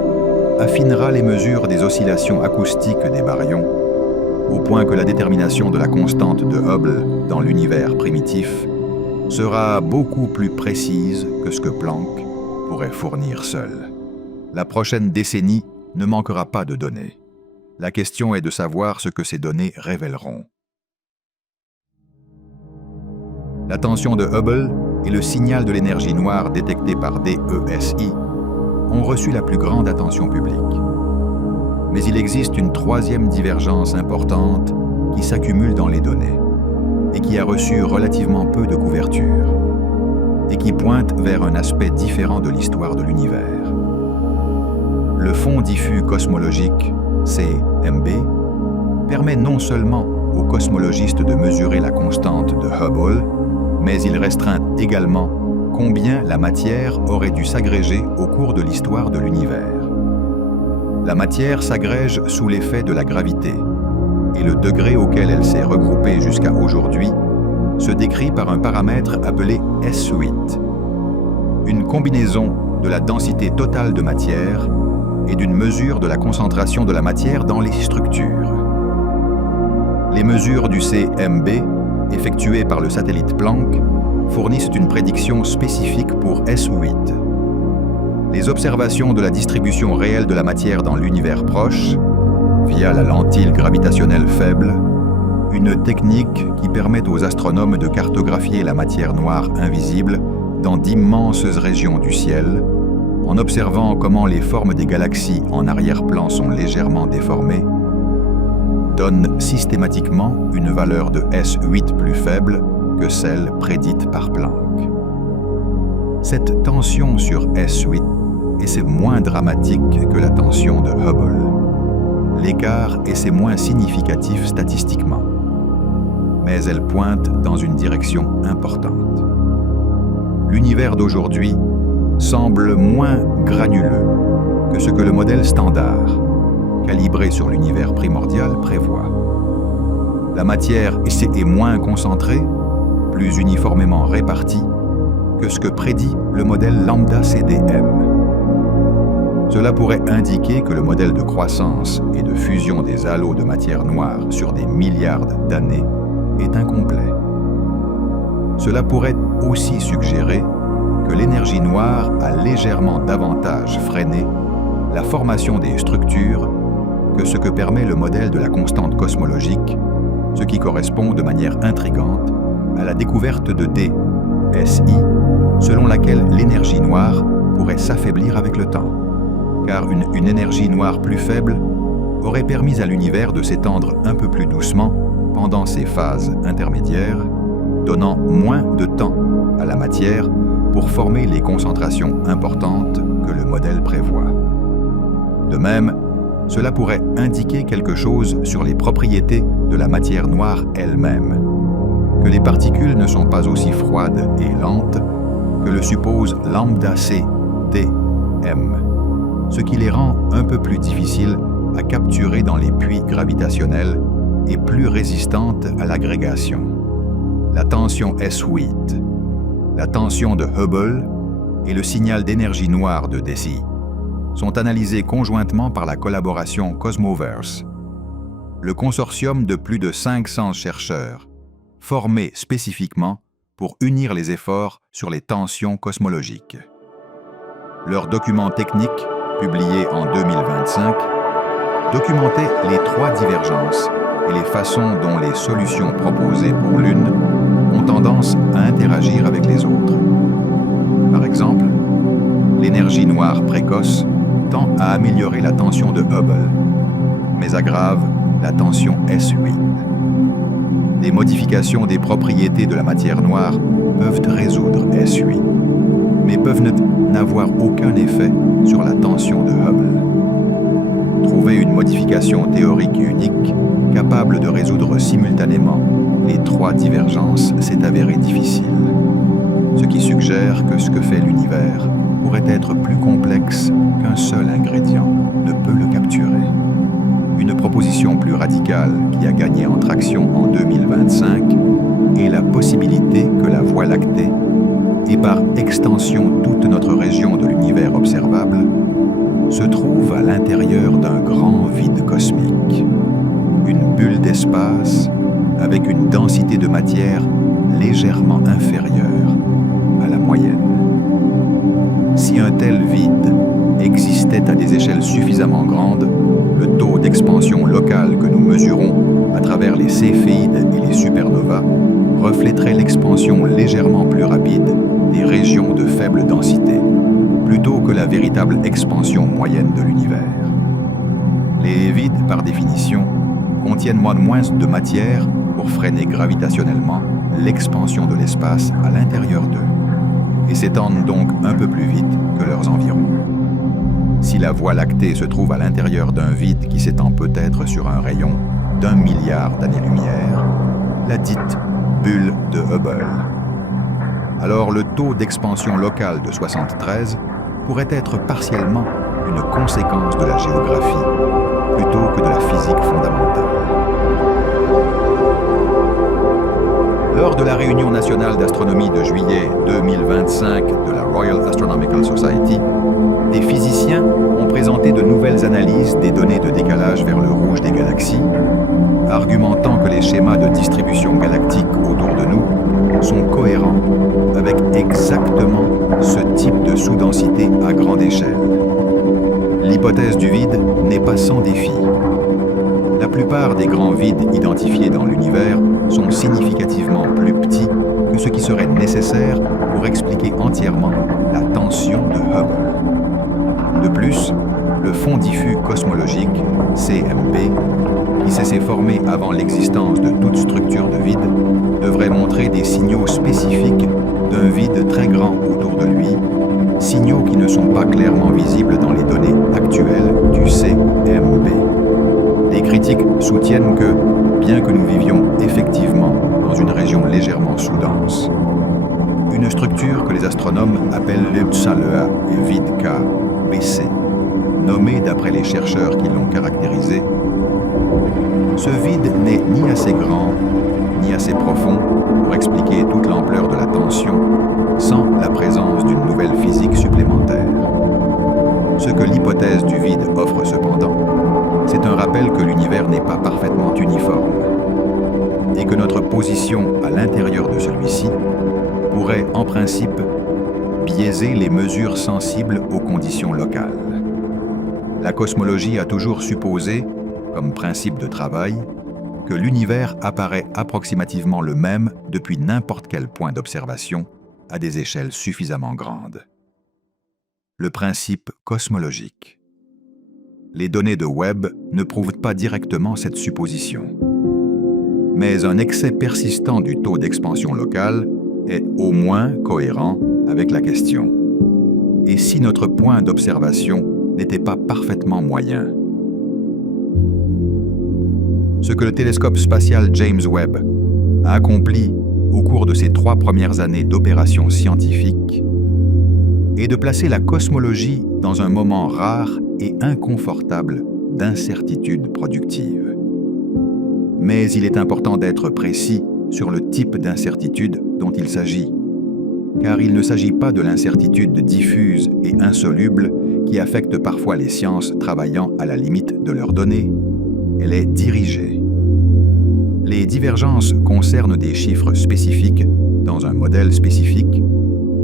affinera les mesures des oscillations acoustiques des baryons, au point que la détermination de la constante de Hubble dans l'univers primitif sera beaucoup plus précise que ce que Planck pourrait fournir seul. La prochaine décennie ne manquera pas de données. La question est de savoir ce que ces données révéleront. La tension de Hubble et le signal de l'énergie noire détecté par DESI ont reçu la plus grande attention publique. Mais il existe une troisième divergence importante qui s'accumule dans les données et qui a reçu relativement peu de couverture et qui pointe vers un aspect différent de l'histoire de l'univers. Le fond diffus cosmologique, CMB, permet non seulement aux cosmologistes de mesurer la constante de Hubble, mais il restreint également combien la matière aurait dû s'agréger au cours de l'histoire de l'univers. La matière s'agrège sous l'effet de la gravité, et le degré auquel elle s'est regroupée jusqu'à aujourd'hui se décrit par un paramètre appelé S8, une combinaison de la densité totale de matière et d'une mesure de la concentration de la matière dans les structures. Les mesures du CMB, effectuées par le satellite Planck, fournissent une prédiction spécifique pour S8. Les observations de la distribution réelle de la matière dans l'univers proche, via la lentille gravitationnelle faible, une technique qui permet aux astronomes de cartographier la matière noire invisible dans d'immenses régions du ciel, en observant comment les formes des galaxies en arrière-plan sont légèrement déformées, donne systématiquement une valeur de S8 plus faible que celle prédite par Planck. Cette tension sur S8 est moins dramatique que la tension de Hubble. L'écart est moins significatif statistiquement, mais elle pointe dans une direction importante. L'univers d'aujourd'hui semble moins granuleux que ce que le modèle standard, calibré sur l'univers primordial, prévoit. la matière est moins concentrée, plus uniformément répartie, que ce que prédit le modèle lambda CDM. Cela pourrait indiquer que le modèle de croissance et de fusion des halos de matière noire sur des milliards d'années est incomplet. Cela pourrait aussi suggérer que l'énergie noire a légèrement davantage freiné la formation des structures que ce que permet le modèle de la constante cosmologique, ce qui correspond de manière intrigante à la découverte de D, SI, selon laquelle l'énergie noire pourrait s'affaiblir avec le temps, car une énergie noire plus faible aurait permis à l'univers de s'étendre un peu plus doucement pendant ces phases intermédiaires, donnant moins de temps à la matière pour former les concentrations importantes que le modèle prévoit. De même, cela pourrait indiquer quelque chose sur les propriétés de la matière noire elle-même, que les particules ne sont pas aussi froides et lentes que le suppose lambda C, D, M, ce qui les rend un peu plus difficiles à capturer dans les puits gravitationnels et plus résistantes à l'agrégation. La tension S8, la tension de Hubble et le signal d'énergie noire de DESI sont analysés conjointement par la collaboration Cosmoverse, le consortium de plus de 500 chercheurs formés spécifiquement pour unir les efforts sur les tensions cosmologiques. Leur document technique, publié en 2025, documentait les 3 divergences et les façons dont les solutions proposées pour l'une ont tendance à interagir avec les autres. Par exemple, l'énergie noire précoce tend à améliorer la tension de Hubble, mais aggrave la tension S8. Des modifications des propriétés de la matière noire peuvent résoudre S8, mais peuvent n'avoir aucun effet sur la tension de Hubble. Trouver une modification théorique unique capable de résoudre simultanément les 3 divergences s'est avéré difficile, ce qui suggère que ce que fait l'univers pourrait être plus complexe qu'un seul ingrédient ne peut le capturer. Une proposition plus radicale qui a gagné en traction en 2025 est la possibilité que la Voie lactée, et par extension toute notre région de l'univers observable, se trouve à l'intérieur d'un grand vide cosmique, une bulle d'espace avec une densité de matière légèrement inférieure à la moyenne. Si un tel vide existait à des échelles suffisamment grandes, le taux d'expansion locale que nous mesurons à travers les céphéides et les supernovas reflèterait l'expansion légèrement plus rapide des régions de faible densité, plutôt que la véritable expansion moyenne de l'univers. Les vides, par définition, contiennent moins de matière pour freiner gravitationnellement l'expansion de l'espace à l'intérieur d'eux, et s'étendent donc un peu plus vite que leurs environs. Si la Voie lactée se trouve à l'intérieur d'un vide qui s'étend peut-être sur un rayon d'1 milliard d'années-lumière, la dite bulle de Hubble, alors le taux d'expansion locale de 73 pourrait être partiellement une conséquence de la géographie plutôt que de la physique fondamentale. Lors de la réunion nationale d'astronomie de juillet 2025 de la Royal Astronomical Society, des physiciens ont présenté de nouvelles analyses des données de décalage vers le rouge des galaxies, argumentant que les schémas de distribution galactique autour de nous sont cohérents avec exactement ce type de sous-densité à grande échelle. L'hypothèse du vide n'est pas sans défi. La plupart des grands vides identifiés dans l'univers sont significativement plus petits que ce qui serait nécessaire pour expliquer entièrement la tension de Hubble. De plus, le fond diffus cosmologique, CMP, qui s'est formé avant l'existence de toute structure de vide, devrait montrer des signaux spécifiques d'un vide très grand autour de lui, signaux qui ne sont pas clairement visibles dans les données actuelles du CMP. Les critiques soutiennent que, bien que nous vivions effectivement dans une région légèrement sous-dense, une structure que les astronomes appellent l'Upsalua et vide K, BC, nommée d'après les chercheurs qui l'ont caractérisée, Ce vide n'est ni assez grand, ni assez profond pour expliquer toute l'ampleur de la tension sans la présence d'une nouvelle physique supplémentaire. Ce que l'hypothèse du vide offre cependant, c'est un rappel que l'univers n'est pas parfaitement uniforme et que notre position à l'intérieur de celui-ci pourrait, en principe, biaiser les mesures sensibles aux conditions locales. La cosmologie a toujours supposé, comme principe de travail, que l'univers apparaît approximativement le même depuis n'importe quel point d'observation à des échelles suffisamment grandes. Le principe cosmologique. Les données de Webb ne prouvent pas directement cette supposition. Mais un excès persistant du taux d'expansion locale est au moins cohérent avec la question. Et si notre point d'observation n'était pas parfaitement moyen? Ce que le télescope spatial James Webb a accompli au cours de ses 3 premières années d'opérations scientifiques est de placer la cosmologie dans un moment rare et inconfortable d'incertitude productive. Mais il est important d'être précis sur le type d'incertitude dont il s'agit, car il ne s'agit pas de l'incertitude diffuse et insoluble qui affecte parfois les sciences travaillant à la limite de leurs données. Elle est dirigée. Les divergences concernent des chiffres spécifiques dans un modèle spécifique,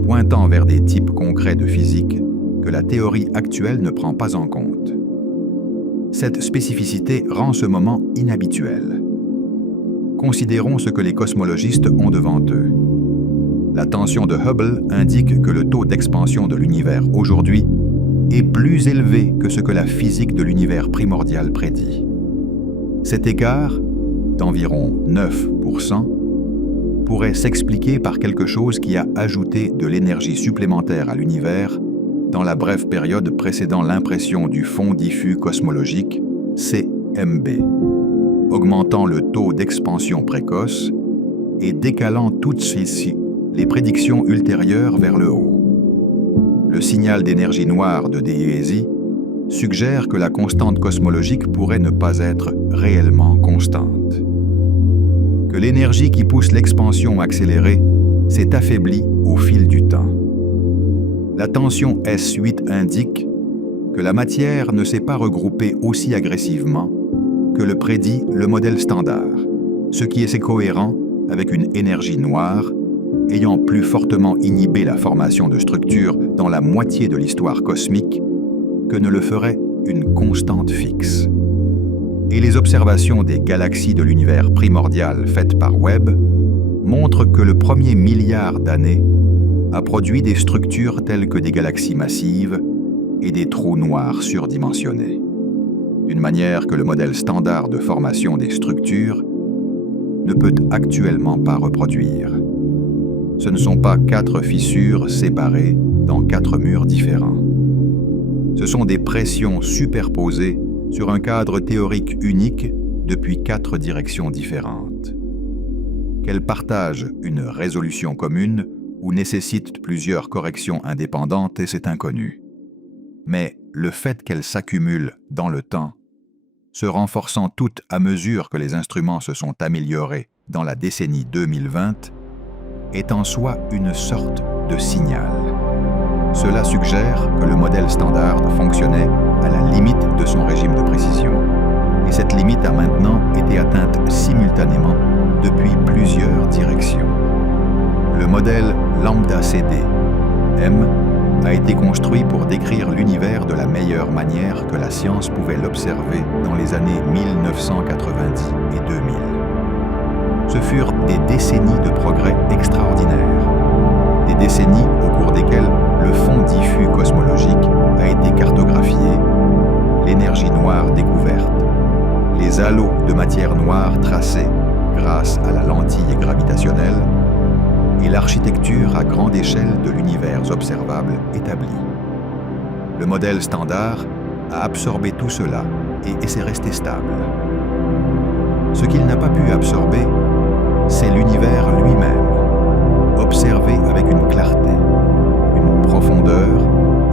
pointant vers des types concrets de physique que la théorie actuelle ne prend pas en compte. Cette spécificité rend ce moment inhabituel. Considérons ce que les cosmologistes ont devant eux. La tension de Hubble indique que le taux d'expansion de l'univers aujourd'hui est plus élevé que ce que la physique de l'univers primordial prédit. Cet écart, d'environ 9%, pourrait s'expliquer par quelque chose qui a ajouté de l'énergie supplémentaire à l'univers dans la brève période précédant l'impression du fond diffus cosmologique, CMB, augmentant le taux d'expansion précoce et décalant toutes celles-ci les prédictions ultérieures vers le haut. Le signal d'énergie noire de DESI suggère que la constante cosmologique pourrait ne pas être réellement constante. Que l'énergie qui pousse l'expansion accélérée s'est affaiblie au fil du temps. La tension S8 indique que la matière ne s'est pas regroupée aussi agressivement que le prédit le modèle standard, ce qui est cohérent avec une énergie noire ayant plus fortement inhibé la formation de structures dans la moitié de l'histoire cosmique que ne le ferait une constante fixe. Et les observations des galaxies de l'univers primordial faites par Webb montrent que le premier milliard d'années a produit des structures telles que des galaxies massives et des trous noirs surdimensionnés, d'une manière que le modèle standard de formation des structures ne peut actuellement pas reproduire. Ce ne sont pas 4 fissures séparées dans 4 murs différents. Ce sont des pressions superposées sur un cadre théorique unique depuis 4 directions différentes. Qu'elles partagent une résolution commune ou nécessitent plusieurs corrections indépendantes, c'est inconnu. Mais le fait qu'elles s'accumulent dans le temps, se renforçant toutes à mesure que les instruments se sont améliorés dans la décennie 2020, est en soi une sorte de signal. Cela suggère que le modèle standard fonctionnait à la limite de son régime de précision, et cette limite a maintenant été atteinte simultanément depuis plusieurs directions. Le modèle lambda CD, M, a été construit pour décrire l'univers de la meilleure manière que la science pouvait l'observer dans les années 1990 et 2000. Ce furent des décennies de progrès extraordinaires, des décennies au cours desquelles le fond diffus cosmologique a été cartographié, l'énergie noire découverte, les halos de matière noire tracés grâce à la lentille gravitationnelle et l'architecture à grande échelle de l'univers observable établie. Le modèle standard a absorbé tout cela et s'est resté stable. Ce qu'il n'a pas pu absorber, c'est l'univers lui-même, observé avec une clarté, une profondeur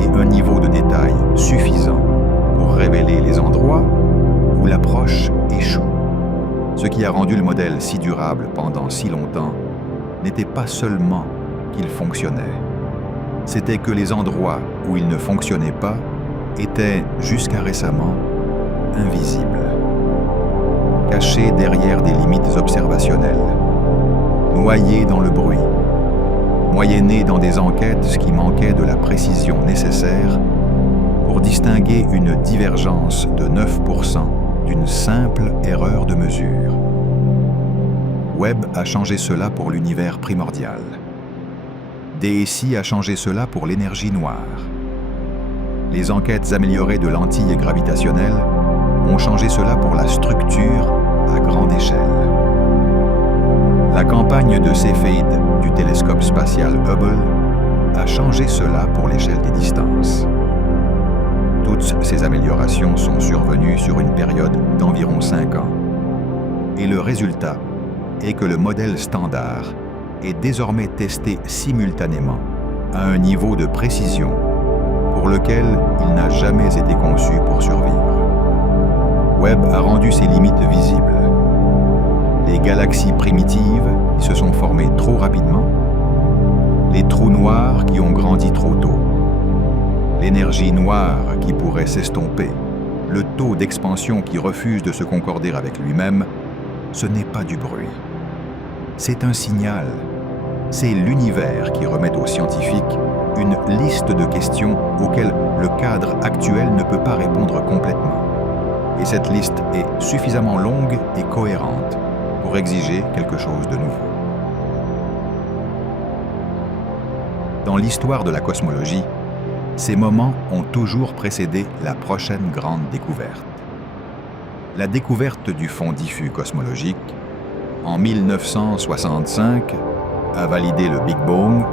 et un niveau de détail suffisant pour révéler les endroits où l'approche échoue. Ce qui a rendu le modèle si durable pendant si longtemps n'était pas seulement qu'il fonctionnait, c'était que les endroits où il ne fonctionnait pas étaient, jusqu'à récemment, invisibles, cachés derrière des limites observationnelles, noyés dans le bruit, moyennés dans des enquêtes qui manquaient de la précision nécessaire pour distinguer une divergence de 9% d'une simple erreur de mesure. Webb a changé cela pour l'univers primordial. DSI a changé cela pour l'énergie noire. Les enquêtes améliorées de lentilles gravitationnelles ont changé cela pour la structure à grande échelle. La campagne de Cepheid du télescope spatial Hubble a changé cela pour l'échelle des distances. Toutes ces améliorations sont survenues sur une période d'environ 5 ans. Et le résultat est que le modèle standard est désormais testé simultanément à un niveau de précision pour lequel il n'a jamais été conçu pour survivre. Webb a rendu ses limites visibles. Les galaxies primitives qui se sont formées trop rapidement, les trous noirs qui ont grandi trop tôt, l'énergie noire qui pourrait s'estomper, le taux d'expansion qui refuse de se concorder avec lui-même, ce n'est pas du bruit. C'est un signal. C'est l'univers qui remet aux scientifiques une liste de questions auxquelles le cadre actuel ne peut pas répondre complètement. Et cette liste est suffisamment longue et cohérente pour exiger quelque chose de nouveau. Dans l'histoire de la cosmologie, ces moments ont toujours précédé la prochaine grande découverte. La découverte du fond diffus cosmologique, en 1965, a validé le Big Bang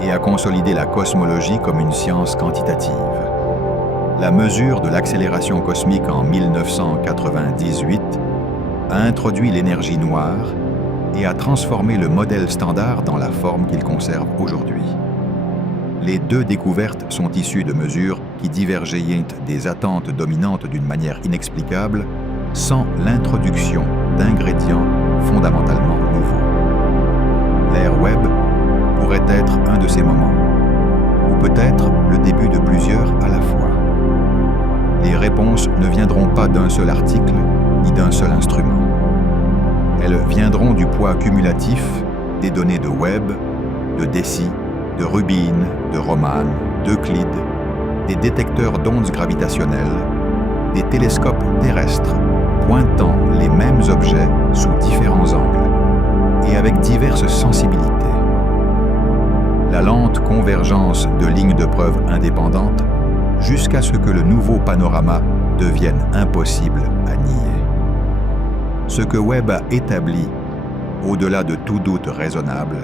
et a consolidé la cosmologie comme une science quantitative. La mesure de l'accélération cosmique en 1998 a introduit l'énergie noire et a transformé le modèle standard dans la forme qu'il conserve aujourd'hui. Les deux découvertes sont issues de mesures qui divergeaient des attentes dominantes d'une manière inexplicable, sans l'introduction d'ingrédients fondamentalement nouveaux. L'ère Webb pourrait être un de ces moments, ou peut-être le début de plusieurs à la fois. Les réponses ne viendront pas d'un seul article ni d'un seul instrument. Elles viendront du poids cumulatif des données de Webb, de DESI, de Rubin, de Roman, d'Euclide, des détecteurs d'ondes gravitationnelles, des télescopes terrestres pointant les mêmes objets sous différents angles et avec diverses sensibilités. La lente convergence de lignes de preuve indépendantes jusqu'à ce que le nouveau panorama devienne impossible à nier. Ce que Webb a établi, au-delà de tout doute raisonnable,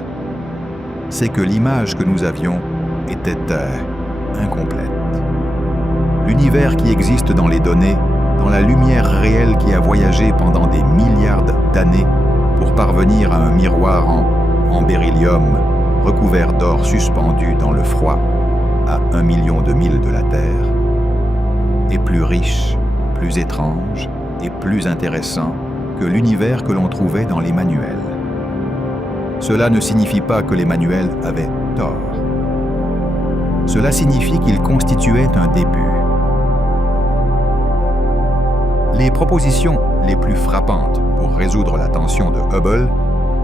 c'est que l'image que nous avions était incomplète. L'univers qui existe dans les données, dans la lumière réelle qui a voyagé pendant des milliards d'années pour parvenir à un miroir en beryllium recouvert d'or suspendu dans le froid à 1 million de milles de la Terre, est plus riche, plus étrange et plus intéressant que l'univers que l'on trouvait dans les manuels. Cela ne signifie pas que les manuels avaient tort. Cela signifie qu'ils constituaient un début. Les propositions les plus frappantes pour résoudre la tension de Hubble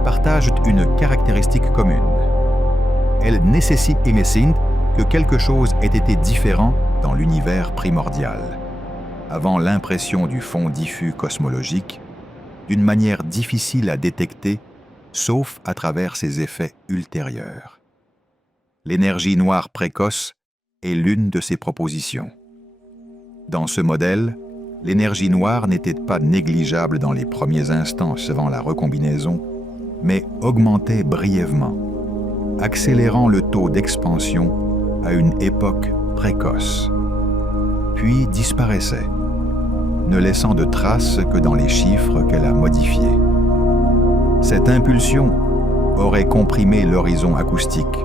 partagent une caractéristique commune. Elles nécessitent que quelque chose ait été différent dans l'univers primordial, avant l'impression du fond diffus cosmologique, d'une manière difficile à détecter sauf à travers ses effets ultérieurs. L'énergie noire précoce est l'une de ces propositions. Dans ce modèle, l'énergie noire n'était pas négligeable dans les premiers instants suivant la recombinaison, mais augmentait brièvement, accélérant le taux d'expansion à une époque précoce, puis disparaissait, ne laissant de traces que dans les chiffres qu'elle a modifiés. Cette impulsion aurait comprimé l'horizon acoustique,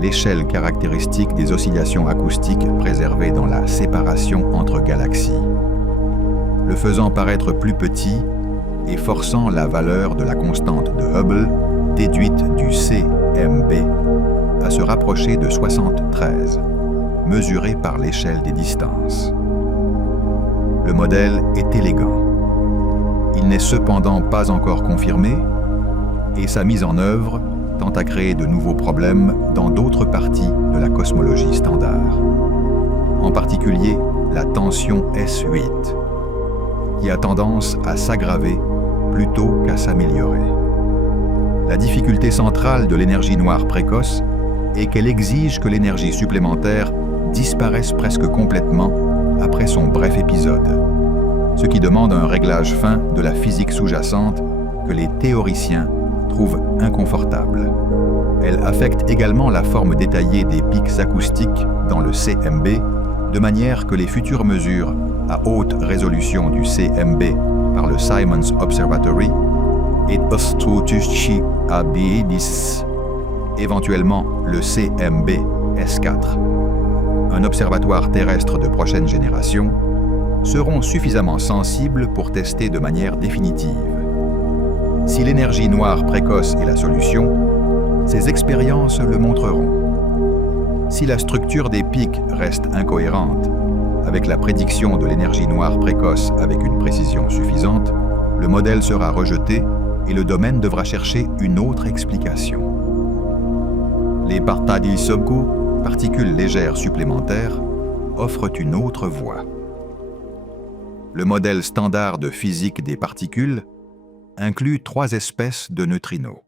l'échelle caractéristique des oscillations acoustiques préservées dans la séparation entre galaxies, le faisant paraître plus petit et forçant la valeur de la constante de Hubble, déduite du CMB, à se rapprocher de 73, mesuré par l'échelle des distances. Le modèle est élégant. Il n'est cependant pas encore confirmé et sa mise en œuvre tend à créer de nouveaux problèmes dans d'autres parties de la cosmologie standard. En particulier, la tension S8, qui a tendance à s'aggraver plutôt qu'à s'améliorer. La difficulté centrale de l'énergie noire précoce est qu'elle exige que l'énergie supplémentaire disparaisse presque complètement après son bref épisode, ce qui demande un réglage fin de la physique sous-jacente que les théoriciens trouvent inconfortable. Elle affecte également la forme détaillée des pics acoustiques dans le CMB, de manière que les futures mesures à haute résolution du CMB par le Simons Observatory et Ostrutucci Abidis, éventuellement le CMB S4, un observatoire terrestre de prochaine génération, seront suffisamment sensibles pour tester de manière définitive. Si l'énergie noire précoce est la solution, ces expériences le montreront. Si la structure des pics reste incohérente, avec la prédiction de l'énergie noire précoce avec une précision suffisante, le modèle sera rejeté et le domaine devra chercher une autre explication. Les Partailsogku, particules légères supplémentaires, offrent une autre voie. Le modèle standard de physique des particules inclut 3 espèces de neutrinos.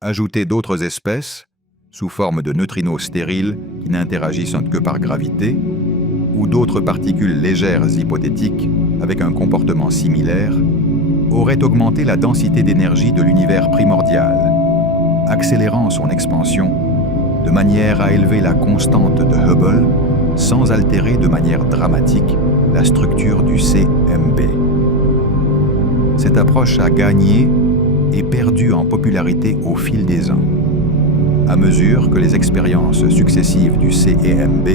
Ajouter d'autres espèces, sous forme de neutrinos stériles qui n'interagissent que par gravité, ou d'autres particules légères hypothétiques avec un comportement similaire, aurait augmenté la densité d'énergie de l'univers primordial, accélérant son expansion de manière à élever la constante de Hubble sans altérer de manière dramatique la structure du CMB. Cette approche a gagné et perdu en popularité au fil des ans, à mesure que les expériences successives du CMB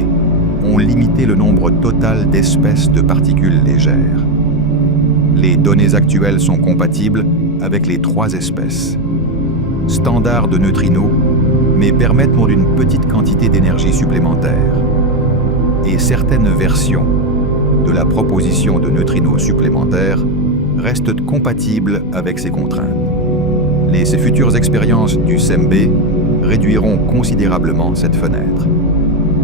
ont limité le nombre total d'espèces de particules légères. Les données actuelles sont compatibles avec les 3 espèces, standards de neutrinos, mais permettent pour une petite quantité d'énergie supplémentaire, et certaines versions de la proposition de neutrinos supplémentaires restent compatibles avec ces contraintes. Ces futures expériences du CMB réduiront considérablement cette fenêtre.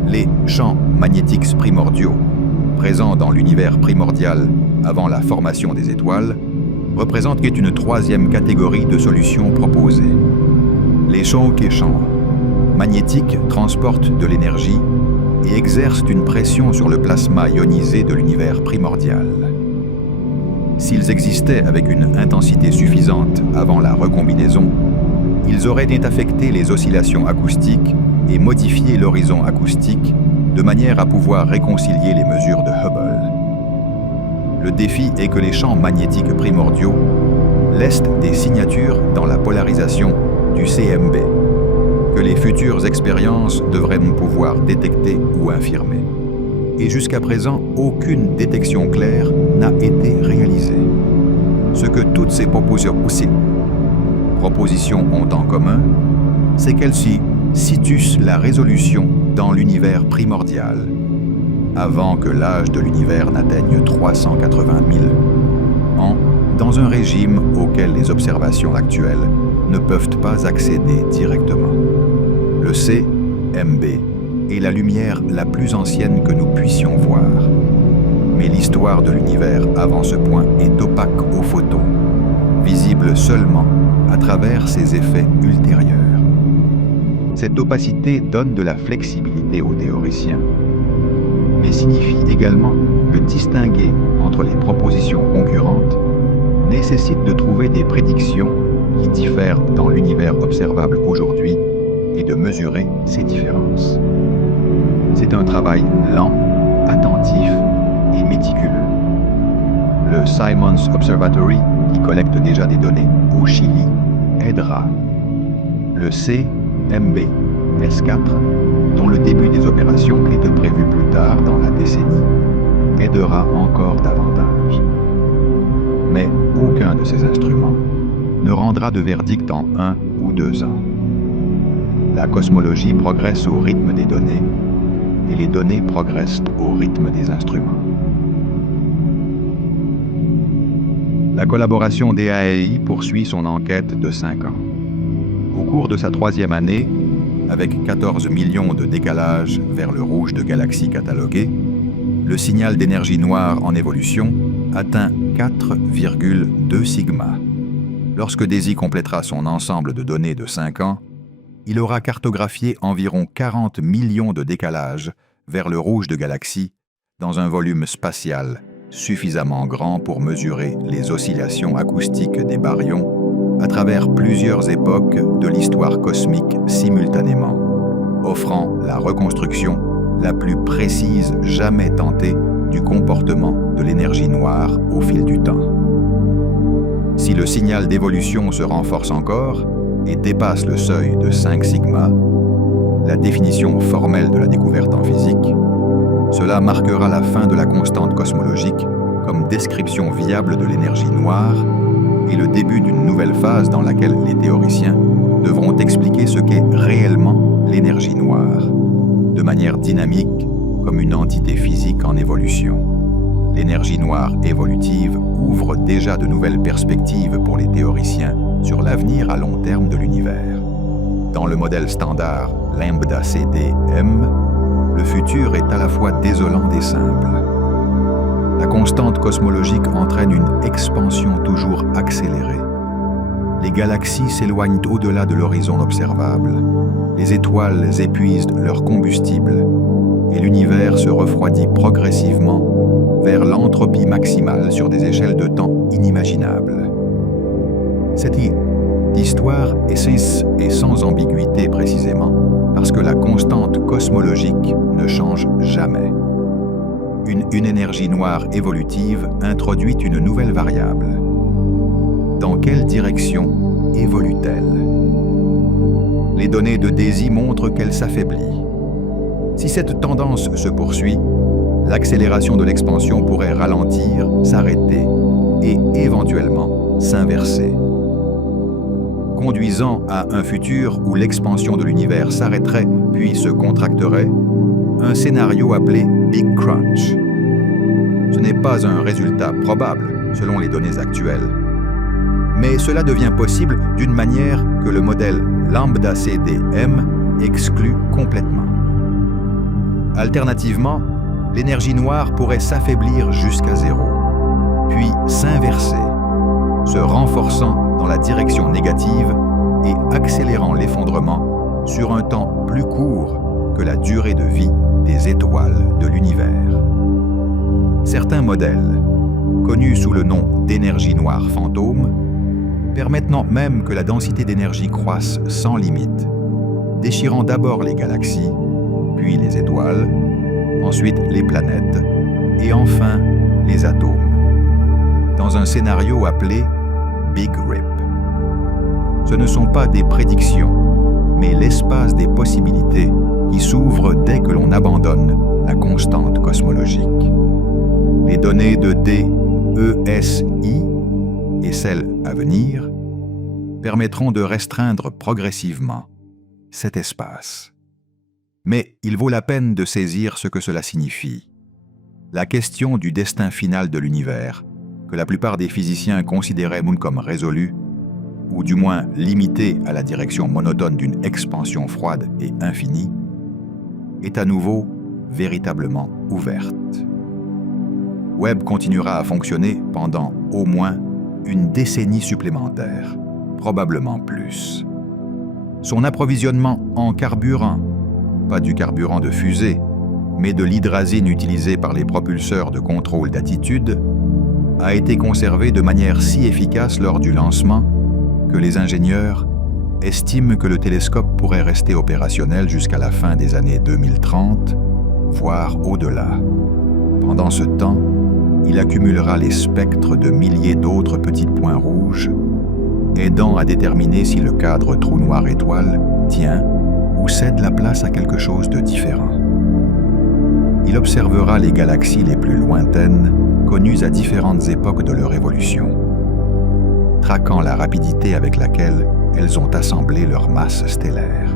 Les champs magnétiques primordiaux, présents dans l'univers primordial avant la formation des étoiles, représentent une 3e catégorie de solutions proposées. Les champs magnétiques transportent de l'énergie et exercent une pression sur le plasma ionisé de l'univers primordial. S'ils existaient avec une intensité suffisante avant la recombinaison, ils auraient affecté les oscillations acoustiques et modifié l'horizon acoustique de manière à pouvoir réconcilier les mesures de Hubble. Le défi est que les champs magnétiques primordiaux laissent des signatures dans la polarisation du CMB, que les futures expériences devraient pouvoir détecter ou infirmer. Et jusqu'à présent, aucune détection claire n'a été réalisée. Ce que toutes ces propositions ont en commun, c'est qu'elles situent la résolution dans l'univers primordial, avant que l'âge de l'univers n'atteigne 380 000 ans, dans un régime auquel les observations actuelles ne peuvent pas accéder directement. Le CMB est la lumière la plus ancienne que nous puissions voir. Mais l'histoire de l'univers avant ce point est opaque aux photons, visible seulement à travers ses effets ultérieurs. Cette opacité donne de la flexibilité aux théoriciens, mais signifie également que distinguer entre les propositions concurrentes nécessite de trouver des prédictions qui diffèrent dans l'univers observable aujourd'hui et de mesurer ces différences. C'est un travail lent, attentif et méticuleux. Le Simons Observatory, qui collecte déjà des données au Chili, aidera. Le CMB S4, dont le début des opérations est prévu plus tard dans la décennie, aidera encore davantage. Mais aucun de ces instruments ne rendra de verdict en 1 ou 2 ans. La cosmologie progresse au rythme des données et les données progressent au rythme des instruments. La collaboration DAEI poursuit son enquête de 5 ans. Au cours de sa 3e année, avec 14 millions de décalages vers le rouge de galaxies cataloguées, le signal d'énergie noire en évolution atteint 4,2 sigma. Lorsque DAISY complétera son ensemble de données de 5 ans, il aura cartographié environ 40 millions de décalages vers le rouge de galaxies dans un volume spatial suffisamment grand pour mesurer les oscillations acoustiques des baryons à travers plusieurs époques de l'histoire cosmique simultanément, offrant la reconstruction la plus précise jamais tentée du comportement de l'énergie noire au fil du temps. Si le signal d'évolution se renforce encore et dépasse le seuil de 5 sigma, la définition formelle de la découverte en physique, cela marquera la fin de la constante cosmologique comme description viable de l'énergie noire et le début d'une nouvelle phase dans laquelle les théoriciens devront expliquer ce qu'est réellement l'énergie noire, de manière dynamique comme une entité physique en évolution. L'énergie noire évolutive ouvre déjà de nouvelles perspectives pour les théoriciens sur l'avenir à long terme de l'univers. Dans le modèle standard Lambda CD-M, le futur est à la fois désolant et simple. La constante cosmologique entraîne une expansion toujours accélérée. Les galaxies s'éloignent au-delà de l'horizon observable. Les étoiles épuisent leur combustible et l'univers se refroidit progressivement vers l'entropie maximale sur des échelles de temps inimaginables. Cette histoire est sans ambiguïté précisément parce que la constante cosmologique ne change jamais. Une énergie noire évolutive introduit une nouvelle variable. Dans quelle direction évolue-t-elle? Les données de DAISY montrent qu'elle s'affaiblit. Si cette tendance se poursuit, l'accélération de l'expansion pourrait ralentir, s'arrêter et éventuellement s'inverser, conduisant à un futur où l'expansion de l'univers s'arrêterait puis se contracterait, un scénario appelé Big Crunch. Ce n'est pas un résultat probable selon les données actuelles, mais cela devient possible d'une manière que le modèle Lambda CD-M exclut complètement. Alternativement, l'énergie noire pourrait s'affaiblir jusqu'à 0, puis s'inverser, se renforçant dans la direction négative et accélérant l'effondrement sur un temps plus court que la durée de vie des étoiles de l'univers. Certains modèles, connus sous le nom d'énergie noire fantôme, permettent même que la densité d'énergie croisse sans limite, déchirant d'abord les galaxies, puis les étoiles, ensuite les planètes et enfin les atomes, dans un scénario appelé Big Rip. Ce ne sont pas des prédictions, mais l'espace des possibilités qui s'ouvre dès que l'on abandonne la constante cosmologique. Les données de DESI et celles à venir permettront de restreindre progressivement cet espace. Mais il vaut la peine de saisir ce que cela signifie. La question du destin final de l'univers, que la plupart des physiciens considéraient comme résolue, ou du moins limitée à la direction monotone d'une expansion froide et infinie, est à nouveau véritablement ouverte. Webb continuera à fonctionner pendant au moins une décennie supplémentaire, probablement plus. Son approvisionnement en carburant, pas du carburant de fusée, mais de l'hydrazine utilisée par les propulseurs de contrôle d'attitude, a été conservé de manière si efficace lors du lancement que les ingénieurs estiment que le télescope pourrait rester opérationnel jusqu'à la fin des années 2030, voire au-delà. Pendant ce temps, il accumulera les spectres de milliers d'autres petits points rouges, aidant à déterminer si le cadre trou noir étoile tient ou cède la place à quelque chose de différent. Il observera les galaxies les plus lointaines, connues à différentes époques de leur évolution. traquant la rapidité avec laquelle elles ont assemblé leur masse stellaire.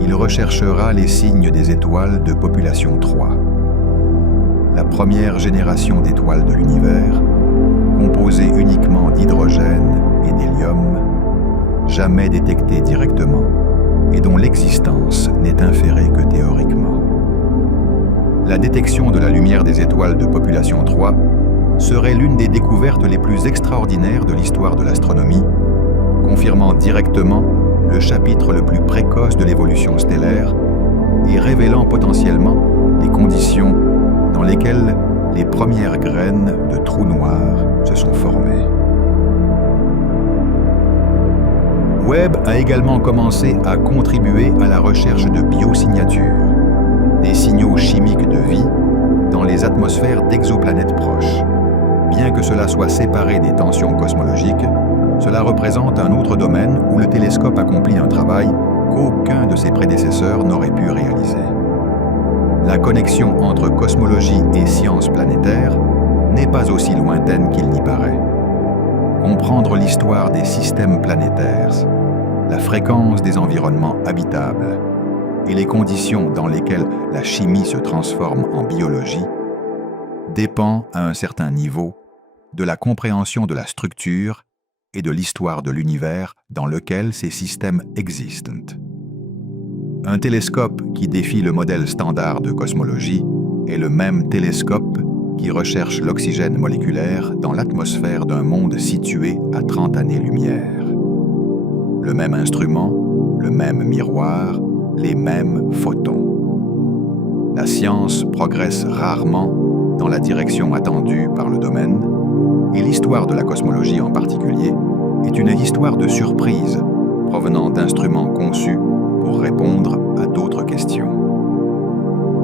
Il recherchera les signes des étoiles de population 3, la première génération d'étoiles de l'univers, composée uniquement d'hydrogène et d'hélium, jamais détectée directement et dont l'existence n'est inférée que théoriquement. La détection de la lumière des étoiles de population 3 serait l'une des découvertes les plus extraordinaires de l'histoire de l'astronomie, confirmant directement le chapitre le plus précoce de l'évolution stellaire et révélant potentiellement les conditions dans lesquelles les premières graines de trous noirs se sont formées. Webb a également commencé à contribuer à la recherche de biosignatures, des signaux chimiques de vie dans les atmosphères d'exoplanètes proches. Bien que cela soit séparé des tensions cosmologiques, cela représente un autre domaine où le télescope accomplit un travail qu'aucun de ses prédécesseurs n'aurait pu réaliser. La connexion entre cosmologie et sciences planétaires n'est pas aussi lointaine qu'il n'y paraît. Comprendre l'histoire des systèmes planétaires, la fréquence des environnements habitables et les conditions dans lesquelles la chimie se transforme en biologie dépend à un certain niveau de la compréhension de la structure et de l'histoire de l'univers dans lequel ces systèmes existent. Un télescope qui défie le modèle standard de cosmologie est le même télescope qui recherche l'oxygène moléculaire dans l'atmosphère d'un monde situé à 30 années-lumière. Le même instrument, le même miroir, les mêmes photons. La science progresse rarement dans la direction attendue par le domaine, et l'histoire de la cosmologie en particulier est une histoire de surprises provenant d'instruments conçus pour répondre à d'autres questions.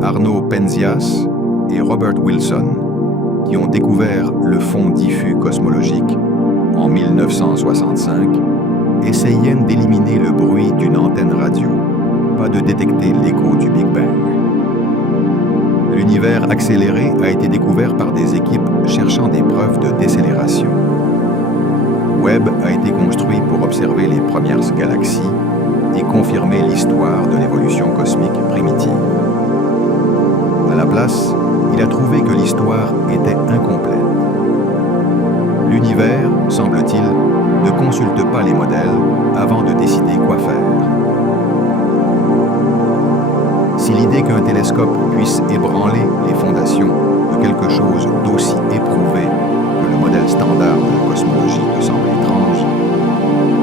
Arno Penzias et Robert Wilson, qui ont découvert le fond diffus cosmologique en 1965, essayaient d'éliminer le bruit d'une antenne radio, pas de détecter l'écho du Big Bang. L'univers accéléré a été découvert par des équipes cherchant des preuves de décélération. Webb a été construit pour observer les premières galaxies et confirmer l'histoire de l'évolution cosmique primitive. À la place, il a trouvé que l'histoire était incomplète. L'univers, semble-t-il, ne consulte pas les modèles avant de décider quoi faire. Si l'idée qu'un télescope puisse ébranler les fondations de quelque chose d'aussi éprouvé que le modèle standard de la cosmologie te semble étrange,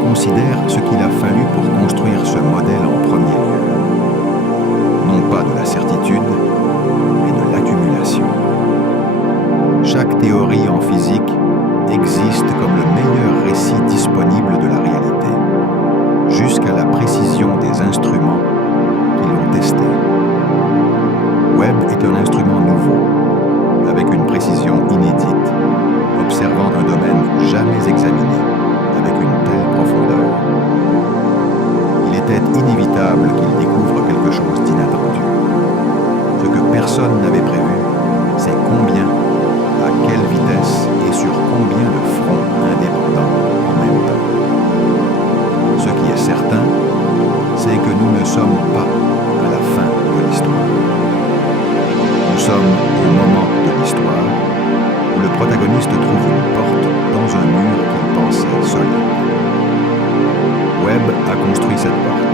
considère ce qu'il a fallu pour construire ce modèle en premier lieu. Non pas de la certitude, mais de l'accumulation. Chaque théorie en physique existe comme le meilleur récit disponible de la réalité, jusqu'à la précision des instruments qui l'ont testé. Webb est un instrument nouveau, avec une précision inédite, observant un domaine jamais examiné, avec une telle profondeur. Il était inévitable qu'il découvre quelque chose d'inattendu. Ce que personne n'avait prévu, c'est combien, à quelle vitesse et sur combien de fronts indépendants en même temps. Ce qui est certain, c'est que nous ne sommes pas à la fin de l'histoire. Nous sommes au moment de l'histoire où le protagoniste trouve une porte dans un mur qu'il pensait solide. Webb a construit cette porte.